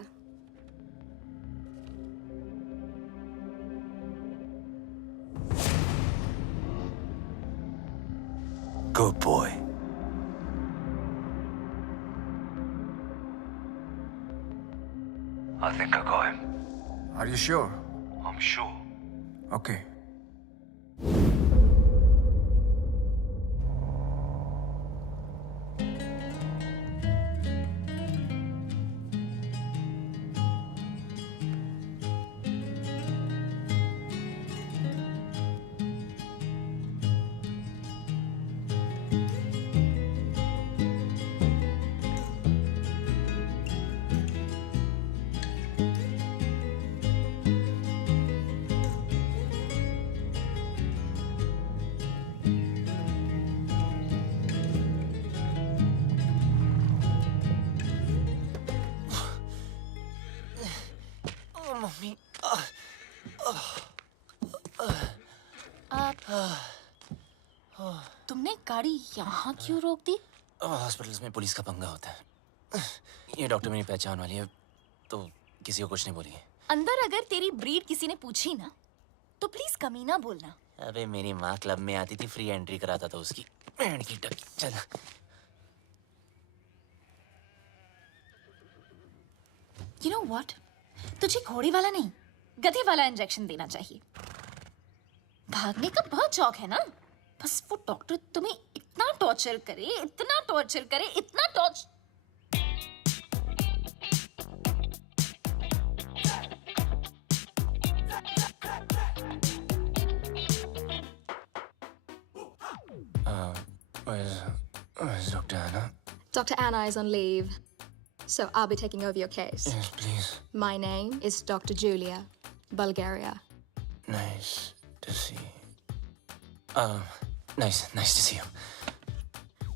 Good boy. I think I got him. Are you sure? I'm sure. Okay. Mummy, तुमने गाड़ी यहाँ क्यों रोक दी? हॉस्पिटल्स में पुलिस का पंगा होता है। ये डॉक्टर मेरी पहचान वाली है, तो किसी को कुछ नहीं बोलिए। अंदर अगर तेरी ब्रीड किसी ने पूछी ना, तो प्लीज कमीना बोलना। अबे मेरी माँ क्लब में आती थी, फ्री एंट्री कराता था उसकी। बैंड की टकी। चल। You know what? तुझे घोड़े वाला नहीं, गधे वाला इंजेक्शन देना चाहिए। भागने का बहुत शौक है ना? बस वो डॉक्टर तुम्हें इतना टॉर्चर करे, इतना टॉर्चर करे, इतना torture. Where's Dr. Anna? Dr. Anna is on leave, so I'll be taking over your case. Yes, please. My name is Dr. Julia, Bulgaria. Nice to see. Nice to see you.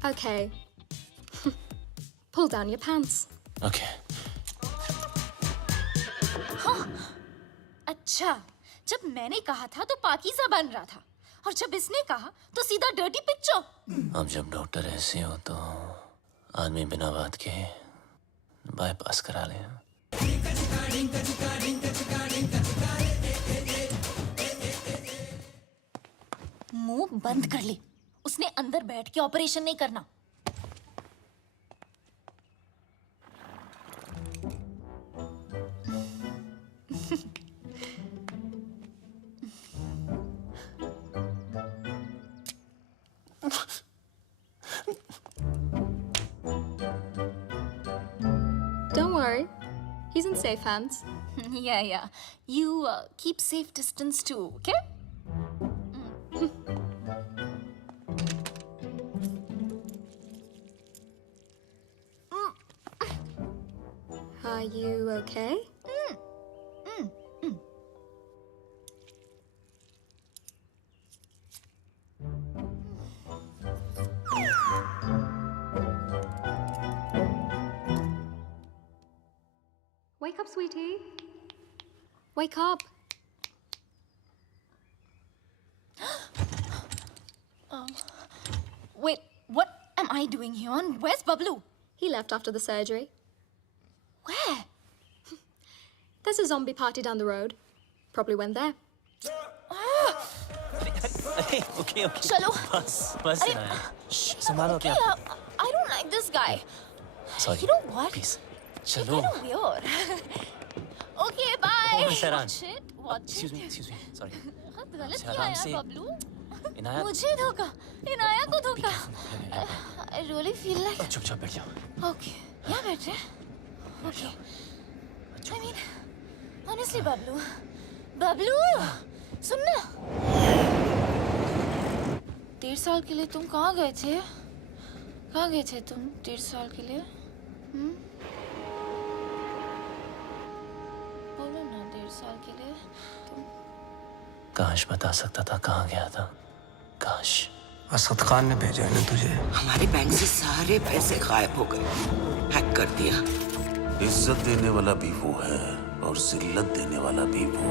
Okay. Pull down your pants. Okay. हाँ, अच्छा, जब मैंने कहा था तो पाकीज़ा बन रहा था, और जब इसने कहा तो सीधा डर्टी पिक्चर। अब जब डॉक्टर ऐसे हो तो आदमी बिना बात के बाईपास करा ले। मुंह बंद कर ले, उसने अंदर बैठ के ऑपरेशन नहीं करना। He's in safe hands. Yeah. You keep safe distance too, okay? Are you okay? Wake up, sweetie. Wake up. Wait, what am I doing here? And where's Bablu? He left after the surgery. Where? There's a zombie party down the road. Probably went there. Okay. Chalo. बस ना संभालो क्या? I don't like this guy. Sorry. You know what? Please. You're चलो. kind of weird. Okay, bye. Oh, Miss Aran. Watch it. Excuse me. Sorry. गलत अच्छा, किया आराम यार से। बबलू। इनाया मुझे धोखा, इनाया को धोखा। I really feel like. चुपचाप बैठ जाओ. Okay, यहाँ बैठ रहे? Okay. I mean, honestly, Bablu, सुन ना। 1.5 साल के लिए तुम कहाँ गए थे? कहाँ गए थे तुम 1.5 साल के लिए? बोलो ना 1.5 साल के लिए तुम। काश बता सकता था कहाँ गया था. काश. असद खान ने भेजा है ना तुझे. हमारे बैंक से सारे पैसे गायब हो गए. हैक कर दिया. इज्जत देने वाला भी वो है और जिल्लत देने वाला भी वो.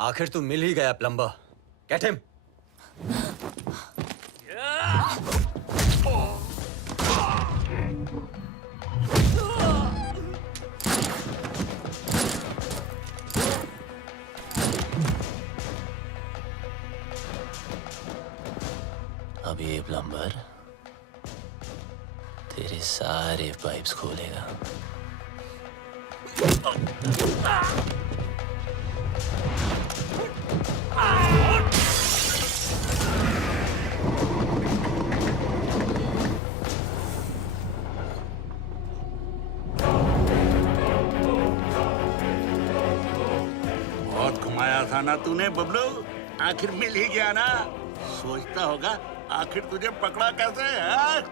आखिर तू मिल ही गया प्लम्बर. Get him. अब ये प्लम्बर तेरे सारे पाइप्स खोलेगा. बहुत घुमाया था ना तूने बबलू. आखिर मिल ही गया ना. सोचता होगा आखिर तुझे पकड़ा कैसे है?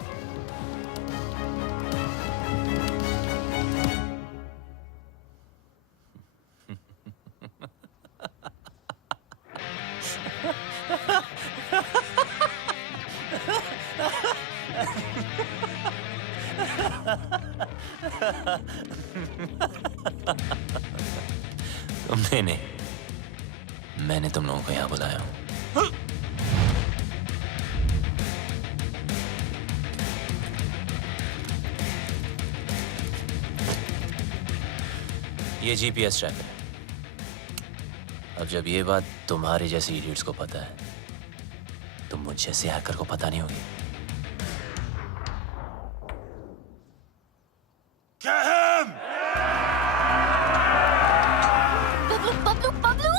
तुमने नहीं, मैंने तुम लोगों को यहाँ बुलाया हूँ. ये जीपीएस ट्रैकर है. अब जब ये बात तुम्हारे जैसे इडियट्स को पता है, तो मुझ जैसे हैकर को पता नहीं होगी. Bablu!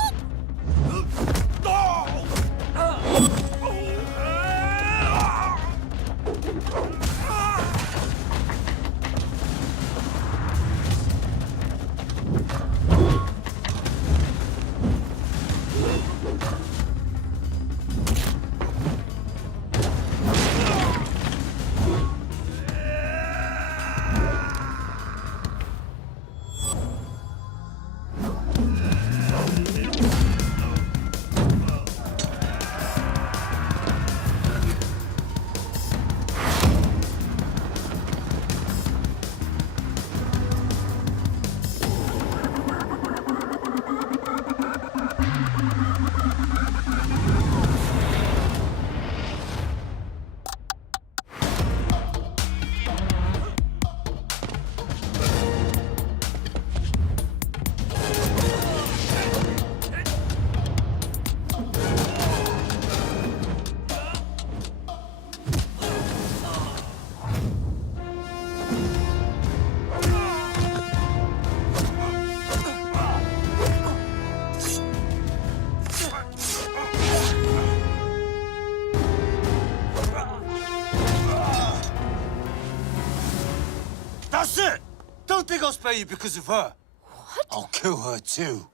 I'll spare you because of her. What? I'll kill her too.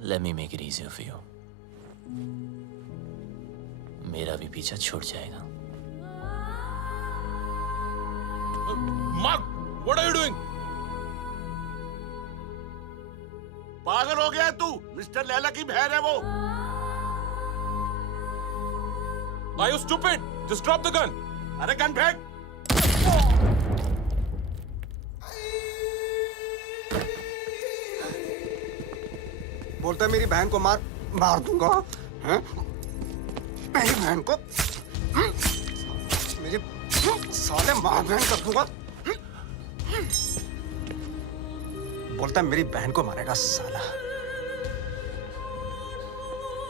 Let me make it easier for you. मेरा भी पीछा छूट जाएगा. Mark, what are you doing? पागल हो गया तू? मिस्टर लैला की बहन है वो. Are you stupid? Just drop the gun. अरे गन फेंक. बोलता है मेरी बहन को मार दूंगा. हैं? मेरी बहन को मेरी साले मार बहन कर दूंगा. बोलता है मेरी बहन को मारेगा साला.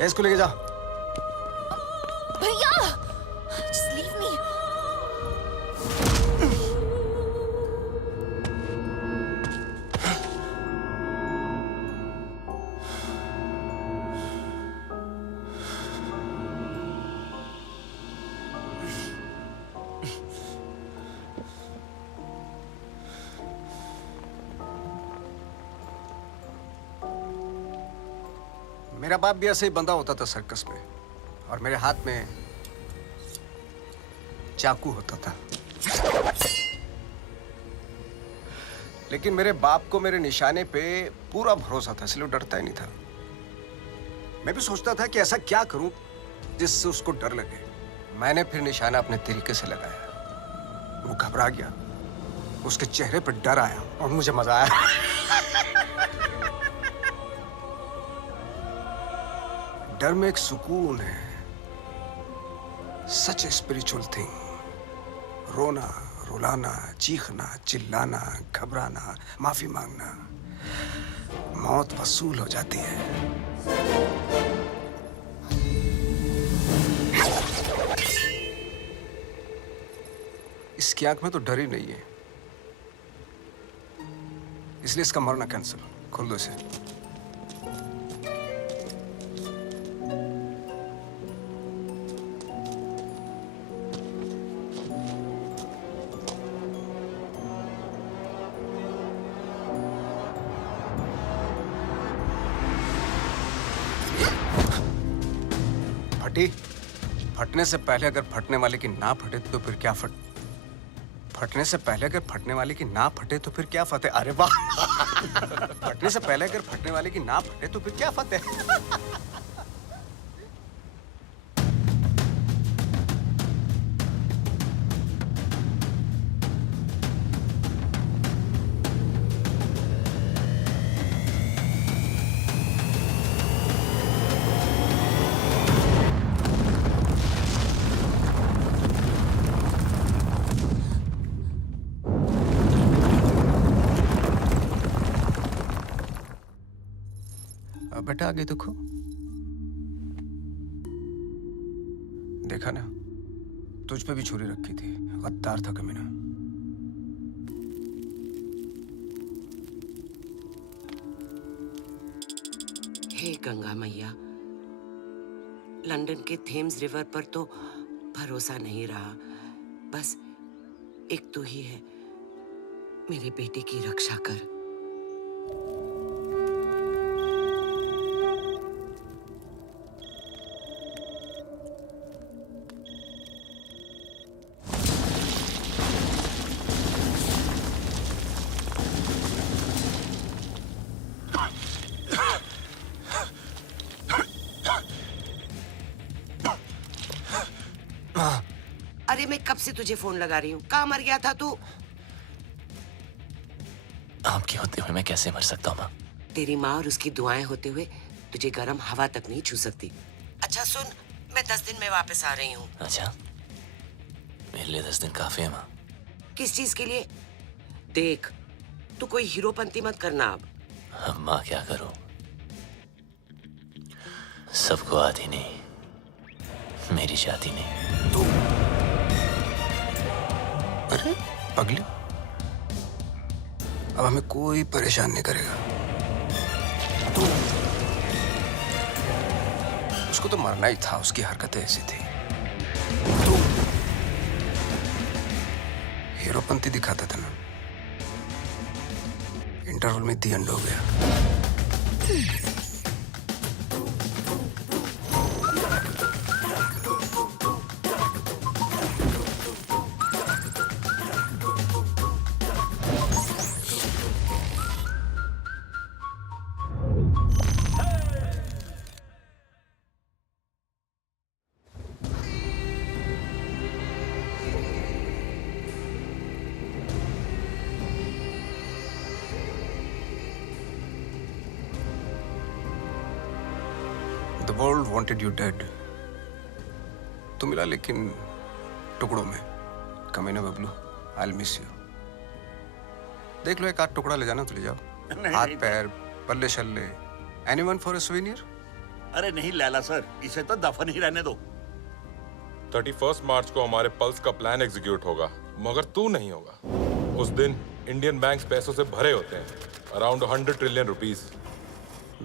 इसको लेके जा. भैया, just leave me. मेरा बाप भी ऐसे ही बंधा होता था सर्कस में, और मेरे हाथ में चाकू होता था. लेकिन मेरे बाप को मेरे निशाने पे पूरा भरोसा था, इसलिए डरता ही नहीं था. मैं भी सोचता था कि ऐसा क्या करूं जिससे उसको डर लगे. मैंने फिर निशाना अपने तरीके से लगाया. वो घबरा गया, उसके चेहरे पर डर आया और मुझे मजा आया. डर में एक सुकून है. सच ए स्पिरिचुअल थिंग. रोना, रुलाना, चीखना, चिल्लाना, घबराना, माफी मांगना, मौत वसूल हो जाती है. इसकी आंख में तो डर ही नहीं है, इसलिए इसका मरना कैंसिल. खोल दो इसे. फटने से पहले अगर फटने वाले की ना फटे तो फिर क्या फटने से पहले अगर फटने वाले की ना फटे तो फिर क्या फतेह. अरे वाह. फटने से पहले अगर फटने वाले की ना फटे तो फिर क्या फतेह. बेटा आगे देखो. देखा ना, तुझ पे भी छुरी रखी थी. गद्दार था कमीना. हे गंगा मैया, लंदन के थेम्स रिवर पर तो भरोसा नहीं रहा. बस एक तू ही है. मेरे बेटे की रक्षा कर. अरे मैं कब से तुझे फोन लगा रही हूँ. कहाँ मर गया था तू? आपके होते हुए मैं कैसे मर सकता हूँ माँ? तेरी माँ और उसकी दुआएं होते हुए तुझे गर्म हवा तक नहीं छू सकती. अच्छा सुन, मैं 10 दिन में वापस आ रही हूँ. अच्छा, मेरे लिए 10 दिन काफी है माँ. किस चीज के लिए? देख, तू कोई हीरोपंती मत करना अब. अब माँ क्या करूँ? सबको आती नहीं, मेरी जाती नहीं. तू अरे पगली, अब हमें कोई परेशान नहीं करेगा. तू उसको तो मरना ही था. उसकी हरकतें ऐसी थी. तू हीरोपंती दिखाता था ना, इंटरवल में दी एंड हो गया। The world wanted you dead. तू मिला लेकिन टुकड़ों में। कमीने बबलू, I'll miss you. देख लो एक आध टुकड़ा ले जाना तो ले जाओ। हाथ पैर, पल्ले शल्ले, anyone for a souvenir? अरे नहीं लैला सर, इसे तो दफन ही रहने दो। 31 मार्च को हमारे पल्स का प्लान एग्जीक्यूट होगा, मगर तू नहीं होगा। उस दिन इंडियन बैंक्स पैसों से भरे होते हैं, around 100 trillion rupees.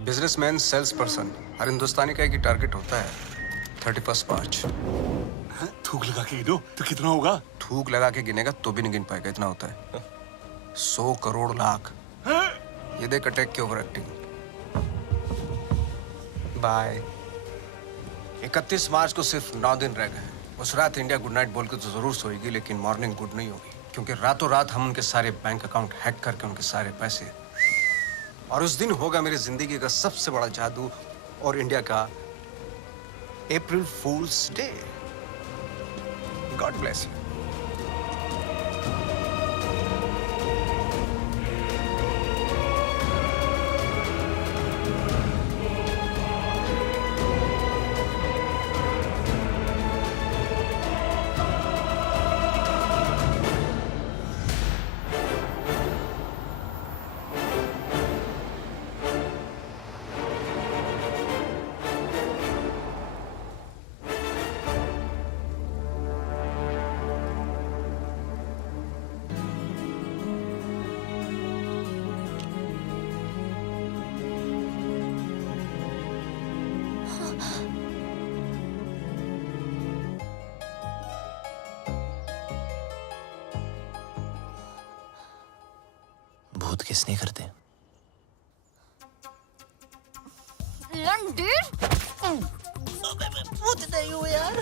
Businessman, sales person, हर हिंदुस्तानी का एक ही टारगेट होता है। 31 मार्च। थूक लगा के गिनो तो कितना होगा? थूक लगा के गिनेगा तो भी नहीं गिन पाएगा, इतना होता है। 100 करोड़ लाख। ये देख अटैक की ओवर एक्टिंग। बाय। 31 मार्च को सिर्फ 9 दिन रह गए। उस रात इंडिया गुड नाइट बोल के तो जरूर सोएगी, लेकिन मॉर्निंग गुड नहीं होगी, क्योंकि रातों रात हम उनके सारे बैंक अकाउंट हैक करके उनके सारे पैसे, और उस दिन होगा मेरी जिंदगी का सबसे बड़ा जादू और इंडिया का अप्रैल फूल्स डे। God bless you. भूत किसने करते? लंडेर? भूत नहीं हो यार।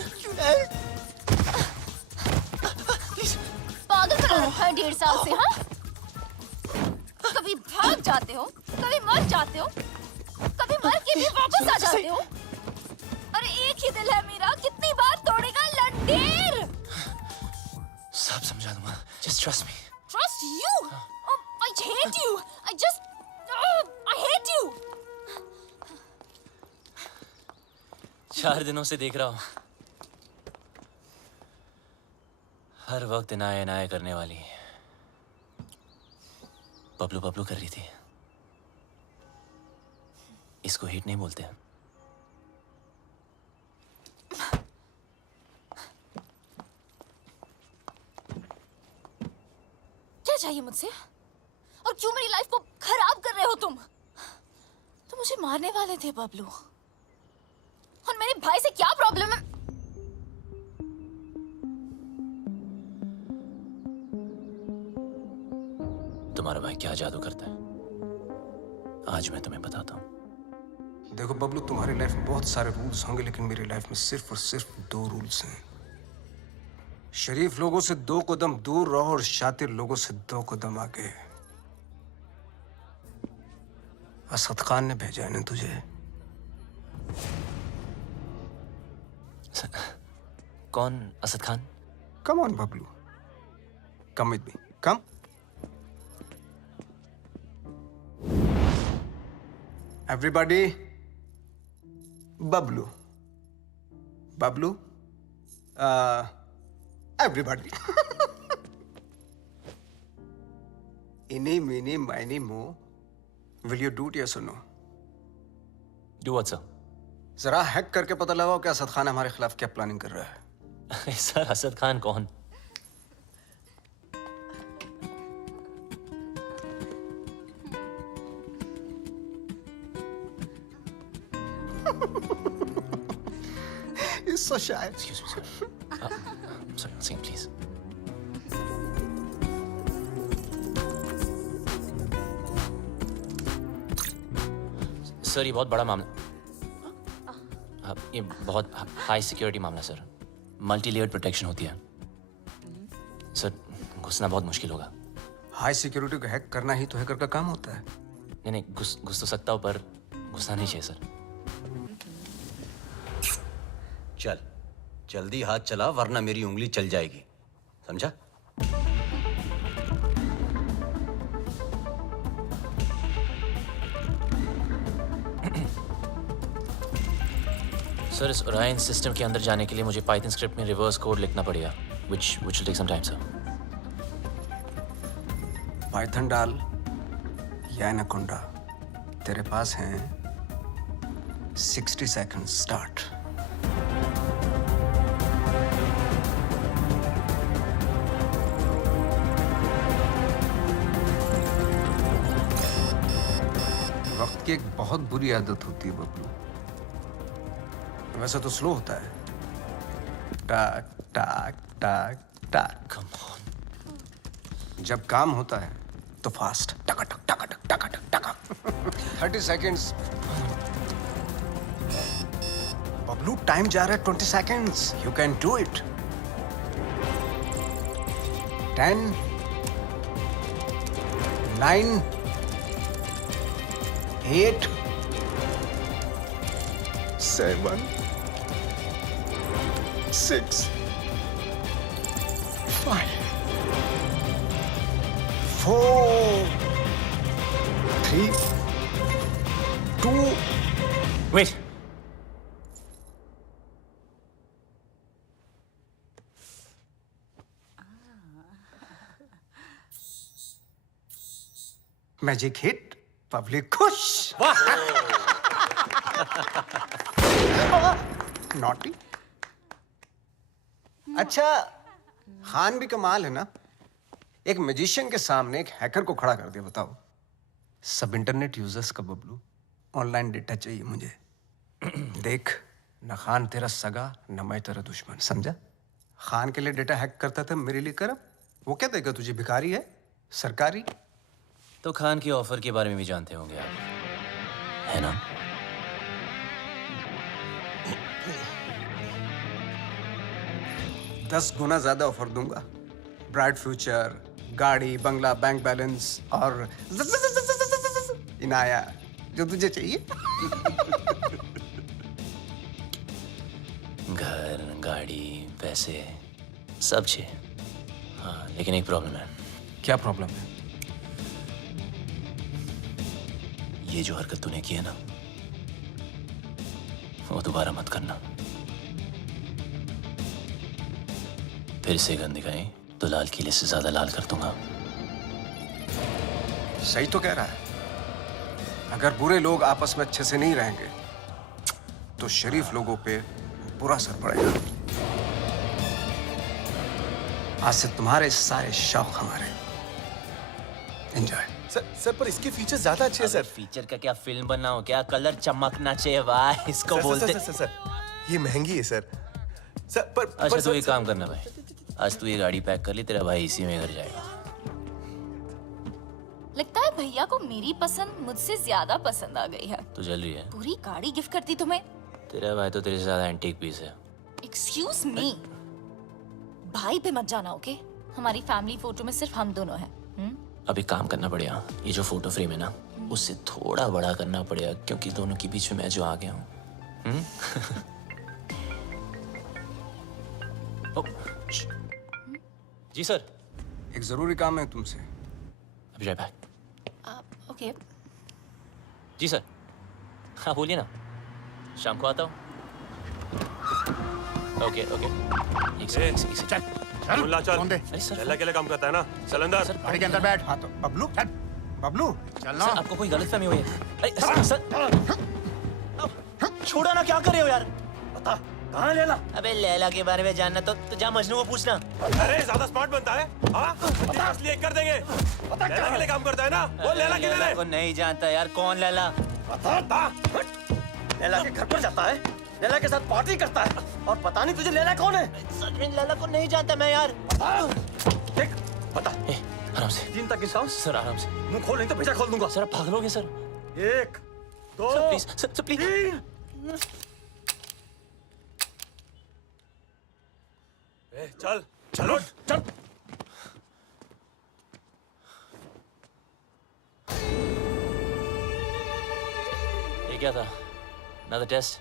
पागल कर रखा है 1.5 साल से, हाँ? कभी भाग जाते हो, कभी मर जाते हो, कभी मर के भी वापस आ जाते हो। अरे एक ही दिल है मेरा, कितनी बार तोड़ेगा लंडेर? सब समझा दूंगा, just trust me. Trust you? Oh, I hate you. I hate you. 4 दिनों से देख रहा हूं, हर वक्त इनाया इनाया करने वाली बबलू बबलू कर रही थी। इसको हिट नहीं बोलते। क्या चाहिए मुझसे? और क्यों मेरी लाइफ को खराब कर रहे हो तुम? तुम मुझे मारने वाले थे बबलू, और मेरे भाई से क्या प्रॉब्लम है? तुम्हारा भाई क्या जादू करता है, आज मैं तुम्हें बताता हूं। देखो बबलू, तुम्हारी लाइफ में बहुत सारे रूल्स होंगे, लेकिन मेरी लाइफ में सिर्फ और सिर्फ 2 रूल्स हैं। शरीफ लोगों से 2 कदम दूर रहो और शातिर लोगों से 2 कदम आगे। असद खान ने भेजा है ना तुझे। कौन Asad Khan? Come on Bablu, come with me, come. Everybody, Bablu, Bablu, everybody. Eeny, meeny, miny, mo. Will you do it, yes or no? Do what, sir? जरा हैक करके पता लगाओ कि असद खान हमारे खिलाफ क्या प्लानिंग कर रहा है। सर, असद खान कौन? He's so shy. Excuse me, sir. I'm sorry, one second, please. Sir ये बहुत बड़ा मामला, ये बहुत हाई सिक्योरिटी मामला सर, मल्टी लेयर्ड प्रोटेक्शन होती है सर, घुसना बहुत मुश्किल होगा। हाई सिक्योरिटी को हैक करना ही तो हैकर का काम होता है। नहीं नहीं, घुस तो सकता हूँ पर घुसना नहीं चाहिए सर। चल जल्दी हाथ चला वरना मेरी उंगली चल जाएगी, समझा? सर इस ओरायन सिस्टम के अंदर जाने के लिए मुझे पाइथन स्क्रिप्ट में रिवर्स कोड लिखना पड़ेगा, which will take some time sir। Python डाल या एनाकोंडा, तेरे पास हैं 60 seconds स्टार्ट। वक्त की एक बहुत बुरी आदत होती है बबलू, वैसे तो स्लो होता है, टाक टाक टाक टाक। Come on. जब काम होता है तो फास्ट, टका टक टका टक टका टक टका। 30 seconds। बबलू टाइम जा रहा है 20 seconds। You can do it। 10 9 8 7 6 5 4 3 2 Wait। Magic hit, public खुश। नॉटी। अच्छा खान भी कमाल है ना, एक मैजिशियन के सामने एक हैकर को खड़ा कर दिया। बताओ, सब इंटरनेट यूजर्स का बबलू ऑनलाइन डेटा चाहिए मुझे। देख, न खान तेरा सगा न मैं तेरा दुश्मन, समझा? खान के लिए डेटा हैक करता था, मेरे लिए कर। वो क्या देगा तुझे, भिखारी है सरकारी? तो खान की ऑफर के बारे में भी जानते होंगे आप, है ना? दस गुना ज्यादा ऑफर दूंगा, ब्राइट फ्यूचर, गाड़ी, बंगला, बैंक बैलेंस और इनाया, जो तुझे चाहिए। घर, गाड़ी, पैसे सब चाहिए। हाँ, लेकिन एक प्रॉब्लम है। क्या प्रॉब्लम है? ये जो हरकत तूने की है ना, वो दोबारा मत करना। फिर से गंद दिखाई तो लाल किले से ज्यादा लाल कर दूंगा। सही तो कह रहा है। अगर बुरे लोग आपस में अच्छे से नहीं रहेंगे तो शरीफ लोगों पे बुरा असर पड़ेगा। आज से तुम्हारे सारे शौक हमारे। एंजॉय। सर पर इसके फीचर्स ज्यादा अच्छे हैं सर। फीचर का क्या, फिल्म बनाओ क्या, कलर चमकना चाहिए भाई, इसको बोलते। सर ये महंगी है सर। सर पर अच्छा तो एक काम करना भाई, आज तू ये गाड़ी पैक कर ली, तेरा भाई इसी में घर जाएगा। लगता है भैया को मेरी पसंद मुझसे ज्यादा पसंद आ गई है। तू जल रही है? पूरी गाड़ी गिफ्ट करती तुम्हें। तेरा भाई तो तेरे से ज्यादा एंटीक पीस है। एक्सक्यूज मी, भाई पे मत जाना, ओके? हमारी फैमिली फोटो में सिर्फ हम दोनों हैं। अब एक काम करना पड़ेगा, ये जो फोटो फ्रेम है ना, उससे थोड़ा बड़ा करना पड़ेगा, क्योंकि दोनों के बीच में मैं जो आ गया हूँ। जी सर। एक जरूरी काम है तुमसे। अभी जाए बैक। ओके। जी सर। हाँ बोलिए ना, शाम को आता हूँ। Okay okay. एक सेकंड। चल लैला के लिए काम करता है ना, चल अंदर। सर गाड़ी के अंदर बैठ। हाँ तो बबलू चल, बबलू चलना। सर आपको कोई गलतफहमी हुई है? अरे सर छोड़ो ना, क्या कर रहे हो यार? बता कहाँ है लैला? अबे लैला के बारे में जानना तो जा मजनू को पूछना। अरे ज्यादा स्मार्ट बनता है, हाँ? इसलिए कर देंगे। लैला के लिए काम करता है ना, वो लैला के लिए। को नहीं जानता यार, कौन लैला? बता। लैला के घर पर जाता है, लैला के साथ पार्टी करता है, और पता नहीं तुझे लैला कौन है? सच में लैला को नहीं जानता मैं यार। देख बता। आराम से। 3 तक गिनता हूं। सर आराम से। मुंह खोल नहीं तो भेजा खोल दूंगा। सर आप भाग लोगे sir. 1 sir please, sir please. चल चलो चल। ये क्या था? Another test?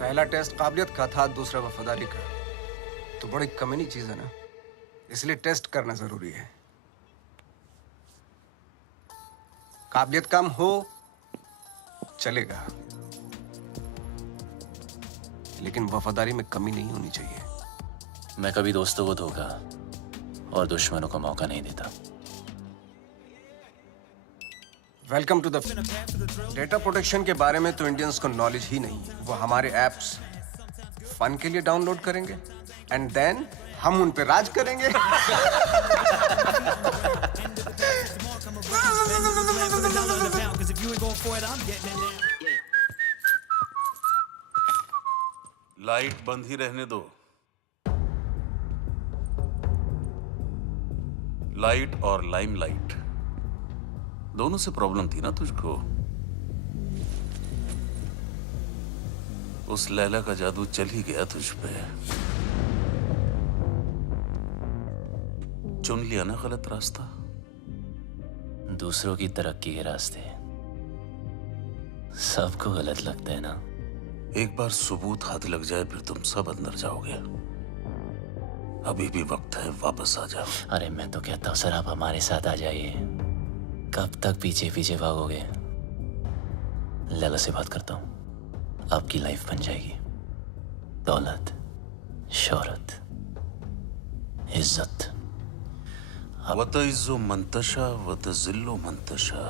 पहला टेस्ट काबिलियत का था, दूसरा वफादारी का। तो बड़ी कमीनी चीज है ना, इसलिए टेस्ट करना जरूरी है। काबिलियत कम हो चलेगा, लेकिन वफादारी में कमी नहीं होनी चाहिए। मैं कभी दोस्तों को धोखा और दुश्मनों को मौका नहीं देता। Welcome to the. Data protection के बारे में तो इंडियंस को नॉलेज ही नहीं है। वो हमारे एप्स फन के लिए डाउनलोड करेंगे एंड देन हम उन पे राज करेंगे। लाइट बंद ही रहने दो। लाइट और लाइम लाइट दोनों से प्रॉब्लम थी ना तुझको। उस लैला का जादू चल ही गया तुझ पे। चुन लिया ना गलत रास्ता। दूसरों की तरक्की के रास्ते सबको गलत लगता है ना। एक बार सबूत हाथ लग जाए फिर तुम सब अंदर जाओगे। अभी भी वक्त है, वापस आ जाओ। अरे मैं तो कहता हूँ सर आप हमारे साथ आ जाइए। कब तक पीछे पीछे भागोगे? लैला से बात करता हूँ, आपकी लाइफ बन जाएगी। दौलत, शोहरत, इज्जत। वत इज्जो मंतशा वत जिल्लो मंतशा।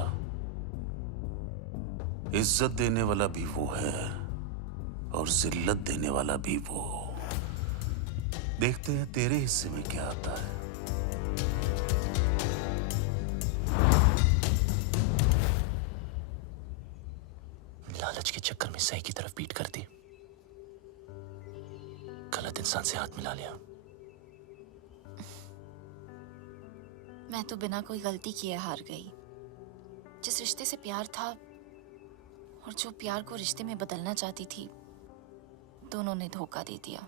इज्जत देने वाला भी वो है और जिल्लत देने वाला भी वो। देखते हैं तेरे हिस्से में क्या आता है। लालच के चक्कर में सही की तरफ पीट कर दी, गलत इंसान से हाथ मिला लिया। मैं तो बिना कोई गलती किए हार गई। जिस रिश्ते से प्यार था और जो प्यार को रिश्ते में बदलना चाहती थी, दोनों ने धोखा दे दिया।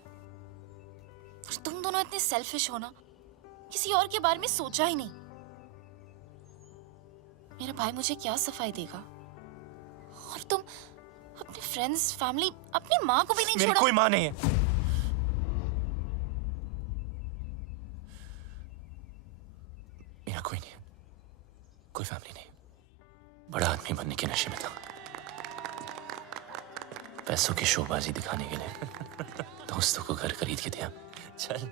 और तुम दोनों इतने सेल्फिश हो ना, किसी और के बारे में सोचा ही नहीं। मेरा भाई मुझे क्या सफाई देगा, और तुम अपने फ्रेंड्स, फैमिली, अपनी माँ को भी नहीं छोड़ा। मेरी कोई माँ नहीं है। मेरा कोई नहीं है, कोई फैमिली नहीं। बड़ा आदमी बनने के नशे में था, पैसों की शोबाजी दिखाने के लिए दोस्तों को घर खरीद के दिया। चल।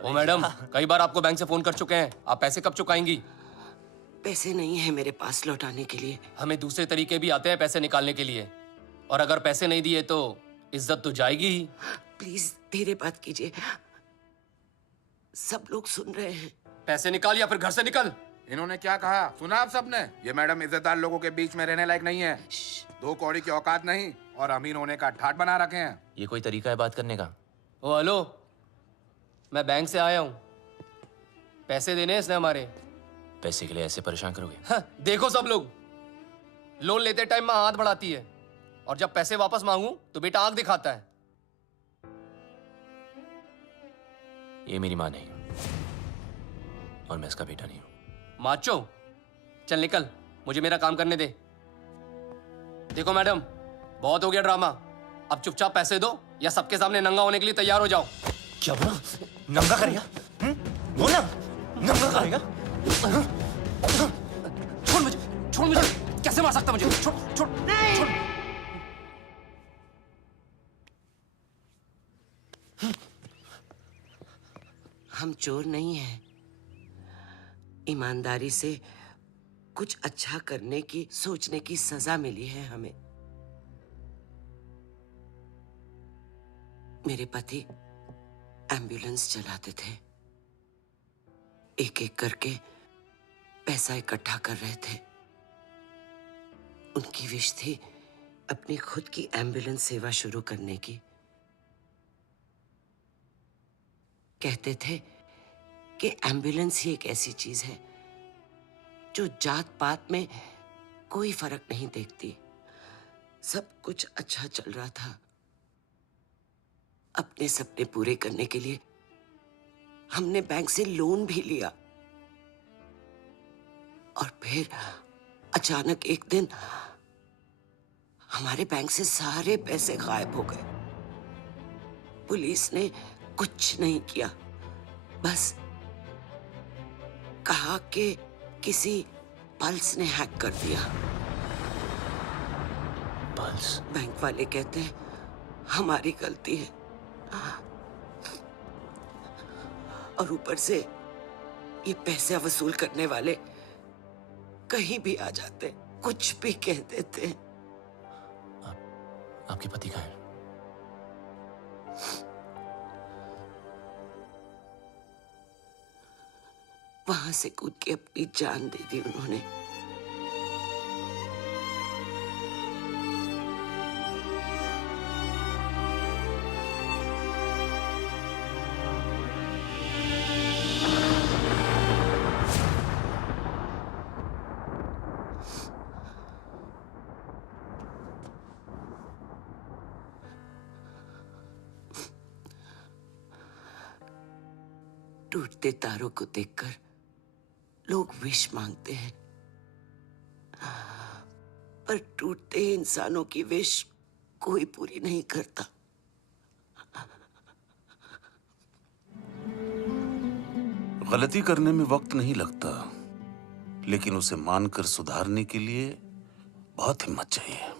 ओ मैडम, कई बार आपको बैंक से फोन कर चुके हैं, आप पैसे कब चुकाएंगी? पैसे नहीं है मेरे पास लौटाने के लिए। हमें दूसरे तरीके भी आते हैं पैसे निकालने के लिए, और अगर पैसे नहीं दिए तो इज्जत तो जाएगी ही। प्लीज धीरे बात कीजिए, सब लोग सुन रहे हैं। पैसे निकाल या फिर घर से निकल। इन्होंने क्या कहा सुना आप सबने? ये मैडम इज्जतदार लोगों के बीच में रहने लायक नहीं है। दो कौड़ी की औकात नहीं और अमीर होने का ठाट बना रखे हैं। ये कोई तरीका है बात करने का? ओ हेलो, मैं बैंक से आया हूँ, पैसे देने इसने हमारे। पैसे के लिए ऐसे परेशान करोगे? हाँ, देखो सब लोग, लोन लेते टाइम माँ हाथ बढ़ाती है और जब पैसे वापस मांगू तो बेटा आंख दिखाता है। ये मेरी माँ नहीं और मैं इसका बेटा नहीं हूँ। माचो, चल निकल, मुझे मेरा काम करने दे। देखो मैडम, बहुत हो गया ड्रामा, अब चुपचाप पैसे दो या सबके सामने नंगा होने के लिए तैयार हो जाओ। क्या बोला? नंगा करेगा? बोला नंगा करेगा? छोड़ मुझे, कैसे मार सकता मुझे? छोड़ छोड़ छोड़। हम चोर नहीं हैं। ईमानदारी से कुछ अच्छा करने की, सोचने की सजा मिली है हमें। मेरे पति एम्बुलेंस चलाते थे, एक एक करके पैसा इकट्ठा कर रहे थे। उनकी विश थी अपनी खुद की एम्बुलेंस सेवा शुरू करने की। कहते थे कि एम्बुलेंस ही एक ऐसी चीज है जो जात पात में कोई फर्क नहीं देखती। सब कुछ अच्छा चल रहा था। अपने सपने पूरे करने के लिए हमने बैंक से लोन भी लिया और फिर अचानक एक दिन हमारे बैंक से सारे पैसे गायब हो गए। पुलिस ने कुछ नहीं किया, बस कहा कि किसी पल्स ने हैक कर दिया। पल्स? बैंक वाले कहते हैं हमारी गलती है, और ऊपर से ये पैसे वसूल करने वाले कहीं भी आ जाते, कुछ भी कह देते हैं। आपके पति कहाँ हैं? वहां से कूद के अपनी जान दे दी उन्होंने। टूटते तारों को देखकर लोग विश मांगते हैं, पर टूटते इंसानों की विश कोई पूरी नहीं करता। गलती करने में वक्त नहीं लगता, लेकिन उसे मानकर सुधारने के लिए बहुत हिम्मत चाहिए।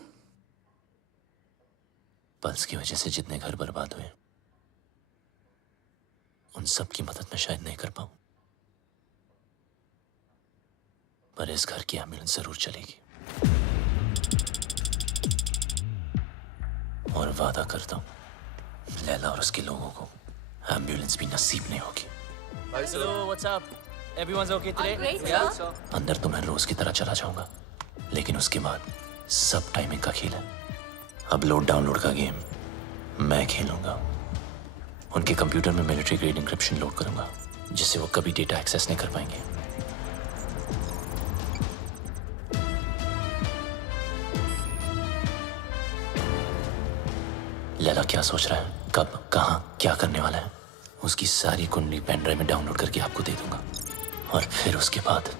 पल्स की वजह से जितने घर बर्बाद हुए, उन सब की मदद मैं शायद नहीं कर पाऊं, पर इस घर की एम्बुलेंस जरूर चलेगी। और वादा करता हूं लैला और उसके लोगों को एम्बुलेंस भी नसीब नहीं होगी। Hello, what's up? Everyone's okay today? great, Yeah. sir. अंदर तो मैं रोज की तरह चला जाऊंगा, लेकिन उसके बाद सब टाइमिंग का खेल है। अपलोड डाउनलोड का गेम मैं खेलूंगा। उनके कंप्यूटर में मिलिट्री ग्रेड इंक्रिप्शन लोड करूंगा, जिससे वो कभी डेटा एक्सेस नहीं कर पाएंगे। लैला क्या सोच रहा है, कब, कहां, क्या करने वाला है, उसकी सारी कुंडली पेन ड्राइव में डाउनलोड करके आपको दे दूंगा। और फिर उसके बाद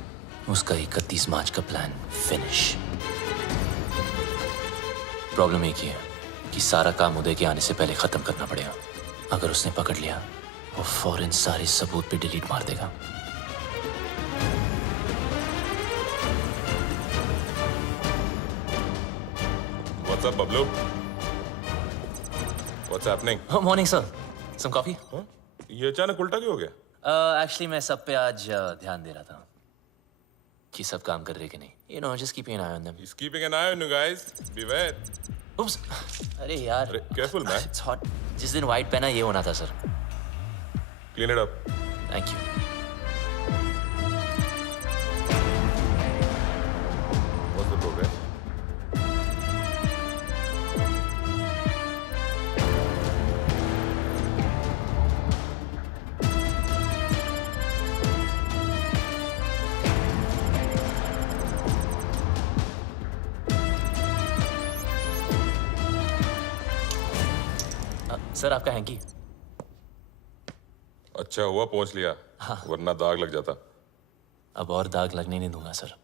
उसका 31 मार्च का प्लान फिनिश। प्रॉब्लम एक ही है कि सारा काम उदय के आने से पहले खत्म करना पड़ेगा। अगर उसने पकड़ लिया, वो फौरन सारे सबूत पे डिलीट मार देगा। What's up, Bablu? What's happening? Morning sir, some coffee? ये अचानक उल्टा क्यों हो गया? एक्चुअली मैं सब पे आज ध्यान दे रहा था कि सब काम कर रहे कि नहीं। You know, just keeping an eye on them. He's keeping an eye on you guys. Beware. Oops. अरे यार, Careful, man. It's hot. जिस दिन व्हाइट पहना ये होना था sir. Clean it up. Thank you. What's the progress? Sir आपका hanky. अच्छा हुआ पहुंच लिया, वरना दाग लग जाता। अब और दाग लगने नहीं दूंगा sir.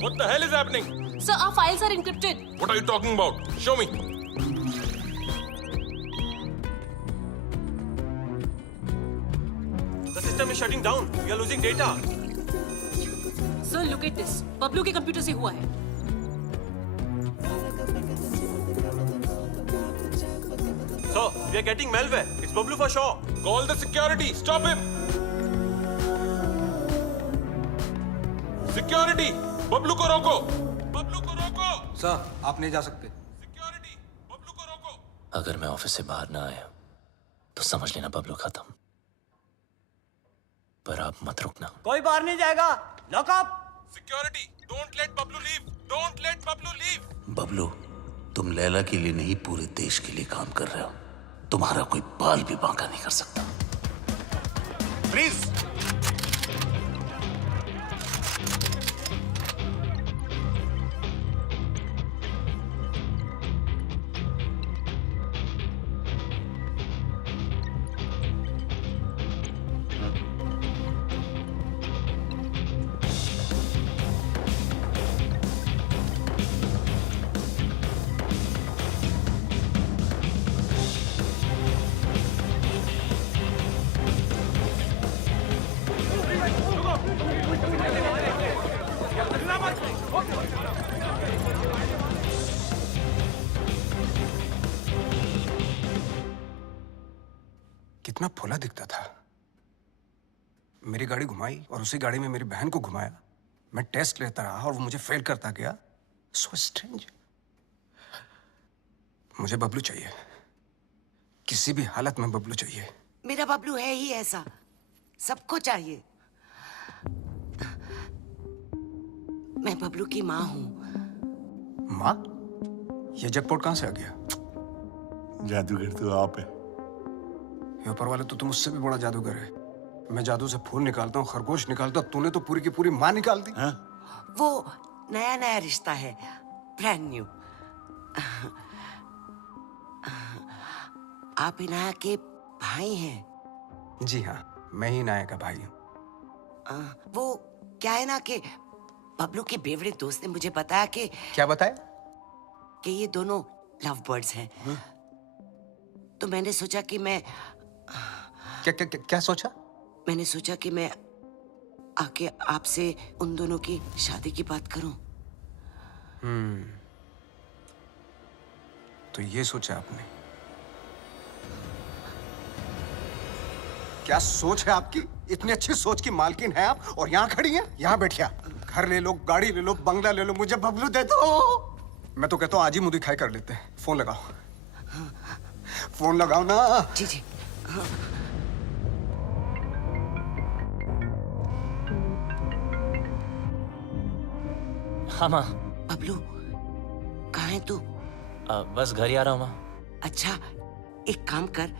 What the hell is happening? Sir, our files are encrypted. What are you talking about? Show me. The system is shutting down. We are losing data. Sir, look at this. Bablu के computer से हुआ है। Sir, we are getting malware. It's Bablu for sure. Call the security. Stop him. Security. Bablu को रोको। बबलू को रोको। Sir, आप नहीं जा सकते। Security. बबलू को रोको। अगर मैं ऑफिस से बाहर ना आया तो समझ लेना बबलू खत्म। पर आप मत रुकना। कोई बाहर नहीं जाएगा। Lock up. Security, don't let Bablu leave, don't let Bablu leave. Bablu, तुम लैला के लिए नहीं पूरे देश के लिए काम कर रहे हो। तुम्हारा कोई बाल भी बांका नहीं कर सकता। प्लीज। कितना फुला दिखता था। मेरी गाड़ी घुमाई और उसी गाड़ी में मेरी बहन को घुमाया। मैं टेस्ट लेता रहा और वो मुझे फेल करता गया। So strange. मुझे बबलू चाहिए। किसी भी हालत में बबलू चाहिए। मेरा बबलू है ही ऐसा, सबको चाहिए। मैं बबलू की माँ हूँ। माँ? ये जैकपॉट कहाँ से आ गया? जादूगर तो आप है। ये ऊपर वाले तो तुम उससे भी बड़ा जादूगर है। मैं जादू से फूल निकालता हूँ, खरगोश निकालता हूँ, तूने तो पूरी की पूरी माँ निकाल दी। वो नया नया रिश्ता है, ब्रांड न्यू। आप इनाया के भाई हैं? जी हाँ, मैं ही नाया का भाई हूँ। वो क्या है ना कि बबलू के बेवड़े दोस्त ने मुझे बताया कि क्या बताया? कि ये दोनों लव बर्ड्स हैं। तो मैंने सोचा कि मैं क्या सोचा? मैंने सोचा कि मैं आके आपसे उन दोनों की शादी की बात करूं। तो ये सोचा आपने? क्या सोच है आपकी? इतनी अच्छी सोच की मालकिन है आप और यहाँ खड़ी हैं? यहाँ बैठिया। घर ले लो, गाड़ी ले लो, बंगला ले लो, मुझे बबलू दे दो। मैं तो कहता हूँ आज ही मुंह दिखाई कर लेते हैं। फोन लगाओ। फोन लगाओ ना। जी जी। हाँ माँ। बबलू, कहाँ है तू? बस घर ही आ रहा हूँ माँ। अच्छा, एक काम कर,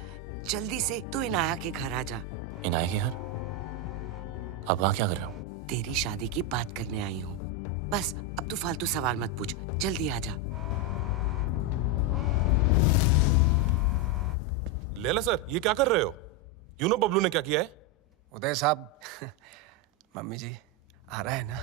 जल्दी से तू इनाया के घर आ जा। इनाया के घर? अब वहाँ क्या कर रहा हूँ? तेरी शादी की बात करने आई हूँ। बस अब तू फालतू सवाल मत पूछ, जल्दी आ जा। लैला सर, ये क्या कर रहे हो? यू नो बबलू ने क्या किया है? उदय साहब, मम्मी जी आ रहा है ना?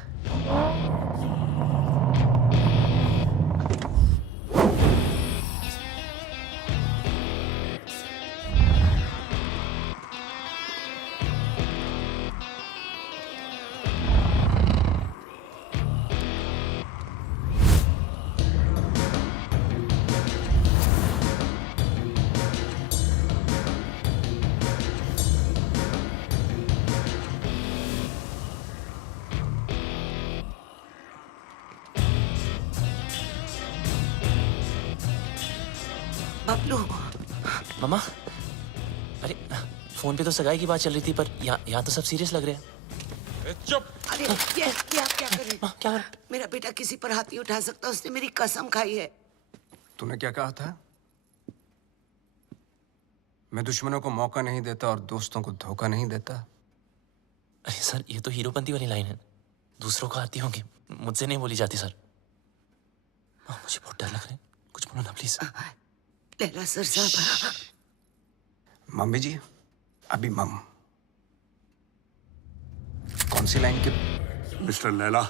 बबलू। मम्मा, अरे फोन पे तो सगाई की बात चल रही थी, पर यहाँ तो सब सीरियस लग रहे हैं। चुप। अरे ये आप क्या कर रहे? क्या? मेरा बेटा किसी पर हाथ नहीं उठा सकता, उसने मेरी कसम खाई है। तूने क्या कहा था? मैं दुश्मनों को मौका नहीं देता और दोस्तों को धोखा नहीं देता। अरे सर, ये तो हीरोपंती वाली लाइन है। दूसरों को आती होंगी, मुझसे नहीं बोली जाती सर। मुझे बहुत डर लग रहा है, कुछ बोलो ना प्लीज। लैला सर साहब। मम्मी जी, अभी मम कौन सी लाइन के? मिस्टर लैला,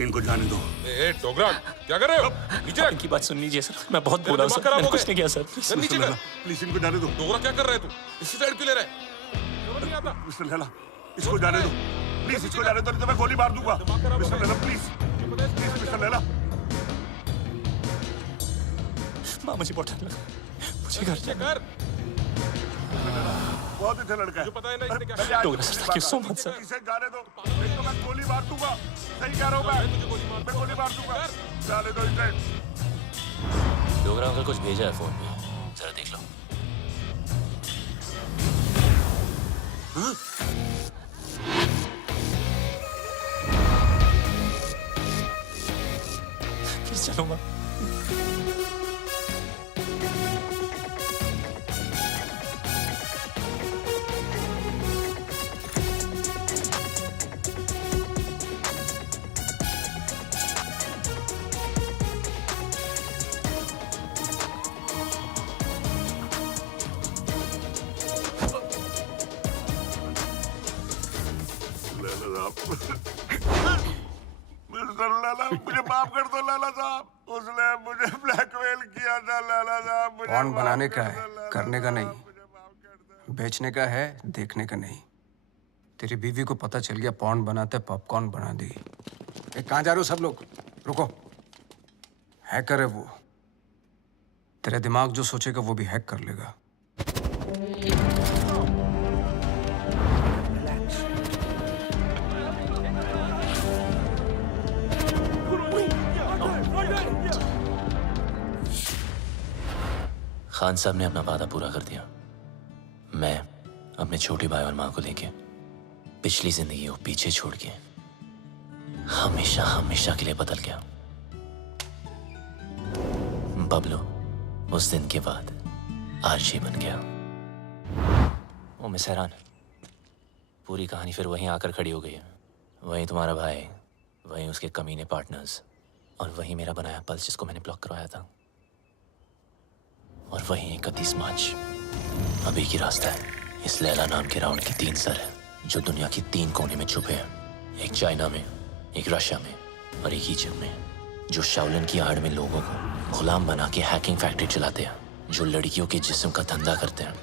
इनको जाने दो। ए डोगरा, क्या कर रहे हो? नीचे इनकी बात सुन लीजिए सर, मैं बहुत बोला हूं सर, मैंने कुछ नहीं किया सर। नीचे कर। प्लीज इनको जाने दो। डोगरा क्या कर रहे है तू? इसी साइड क्यों ले रहा है? समझ नहीं आता। मिस्टर लैला, इसको जाने दो। प्लीज इसको जाने दो, नहीं तो मैं गोली मार दूंगा। Mister Laila please, please mister Laila. माँ मुझे बहुत डर लगा, मुझे घर जाना। बहुत अच्छा लड़का है। पता है ना इसने क्या? Dogra sir, thank you so much sir. इसे जाने दो, नहीं तो मैं गोली मार दूंगा। सही कह रहा हूँ मैं गोली मार दूंगा। जाने दो इसे। डोगरा अंकल कुछ भेजा है फोन पे, जरा देख लो। फिर चलूंगा। मिस्टर लैला, मुझे माफ कर दो लैला साहब। उसने मुझे ब्लैकमेल किया था लैला साहब। मुझे पॉर्न बनाने का है, करने का नहीं। बेचने का है, देखने का नहीं। तेरी बीवी को पता चल गया पॉर्न बनाते पॉपकॉर्न बना दी। कहाँ जा रहे हो सब लोग? रुको। हैकर है वो। तेरा दिमाग जो सोचेगा वो भी हैक कर लेगा। खान साहब ने अपना वादा पूरा कर दिया। मैं अपने छोटे भाई और माँ को लेके पिछली जिंदगी को पीछे छोड़ के हमेशा हमेशा के लिए बदल गया। बबलू उस दिन के बाद आरजे बन गया। ओ मिस हैरान, पूरी कहानी फिर वहीं आकर खड़ी हो गई है। वहीं तुम्हारा भाई, वहीं उसके कमीने पार्टनर्स, और वहीं मेरा बनाया पल्स जिसको मैंने ब्लॉक करवाया था, और वहीं 31 मार्च। अब एक ही रास्ता है। इस लैला नाम के राउंड के 3 सर हैं जो दुनिया की 3 कोने में छुपे हैं। एक चाइना में, एक रशिया में और एक इजिप्ट में, जो शाओलिन की आड़ में लोगों को गुलाम बना के हैकिंग फैक्ट्री चलाते हैं, जो लड़कियों के जिस्म का धंधा करते हैं,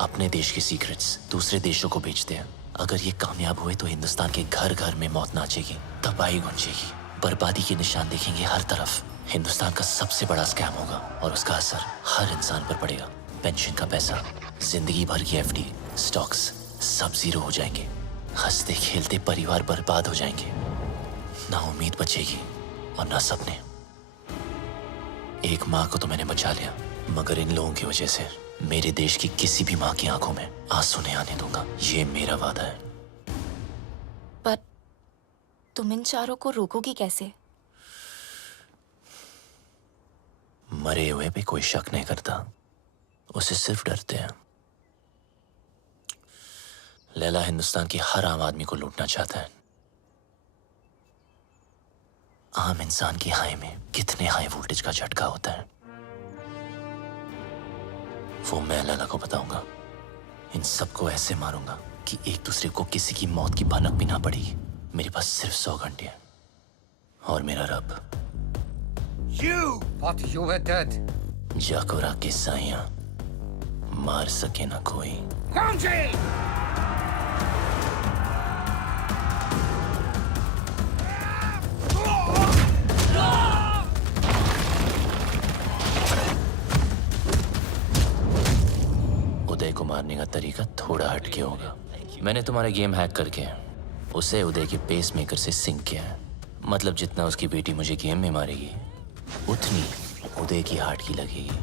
अपने देश के सीक्रेट्स दूसरे देशों को बेचते हैं। अगर ये कामयाब हुए तो हिंदुस्तान के घर घर में मौत नाचेगी, तबाही गूंजेगी, बर्बादी के निशान देखेंगे हर तरफ। हिंदुस्तान का सबसे बड़ा स्कैम होगा और उसका असर हर इंसान पर पड़ेगा। पेंशन का पैसा, जिंदगी भर की एफडी, स्टॉक्स सब जीरो हो जाएंगे। हंसते खेलते परिवार बर्बाद हो जाएंगे। ना उम्मीद बचेगी और ना सपने। एक माँ को तो मैंने बचा लिया, मगर इन लोगों की वजह से मेरे देश की किसी भी माँ की आंखों में आंसू नहीं आने दूंगा। ये मेरा वादा है। पर तुम इन चारों को रोकोगी कैसे? मरे हुए पे कोई शक नहीं करता, उसे सिर्फ डरते हैं। लैला हिंदुस्तान की हर आम आदमी को लूटना चाहता है। आम इंसान की हाई में कितने हाई वोल्टेज का झटका होता है वो मैं लैला को बताऊंगा। इन सबको ऐसे मारूंगा कि एक दूसरे को किसी की मौत की भनक भी ना पड़ेगी। मेरे पास सिर्फ 100 घंटे हैं और मेरा रब जाकोरा के साइयां मार सके ना कोई। उदय को मारने का तरीका थोड़ा हटके होगा। मैंने तुम्हारे गेम हैक करके उसे उदय के पेस मेकर से सिंक किया है। मतलब जितना उसकी बेटी मुझे गेम में मारेगी उतनी उदय की हार्ट की लगेगी।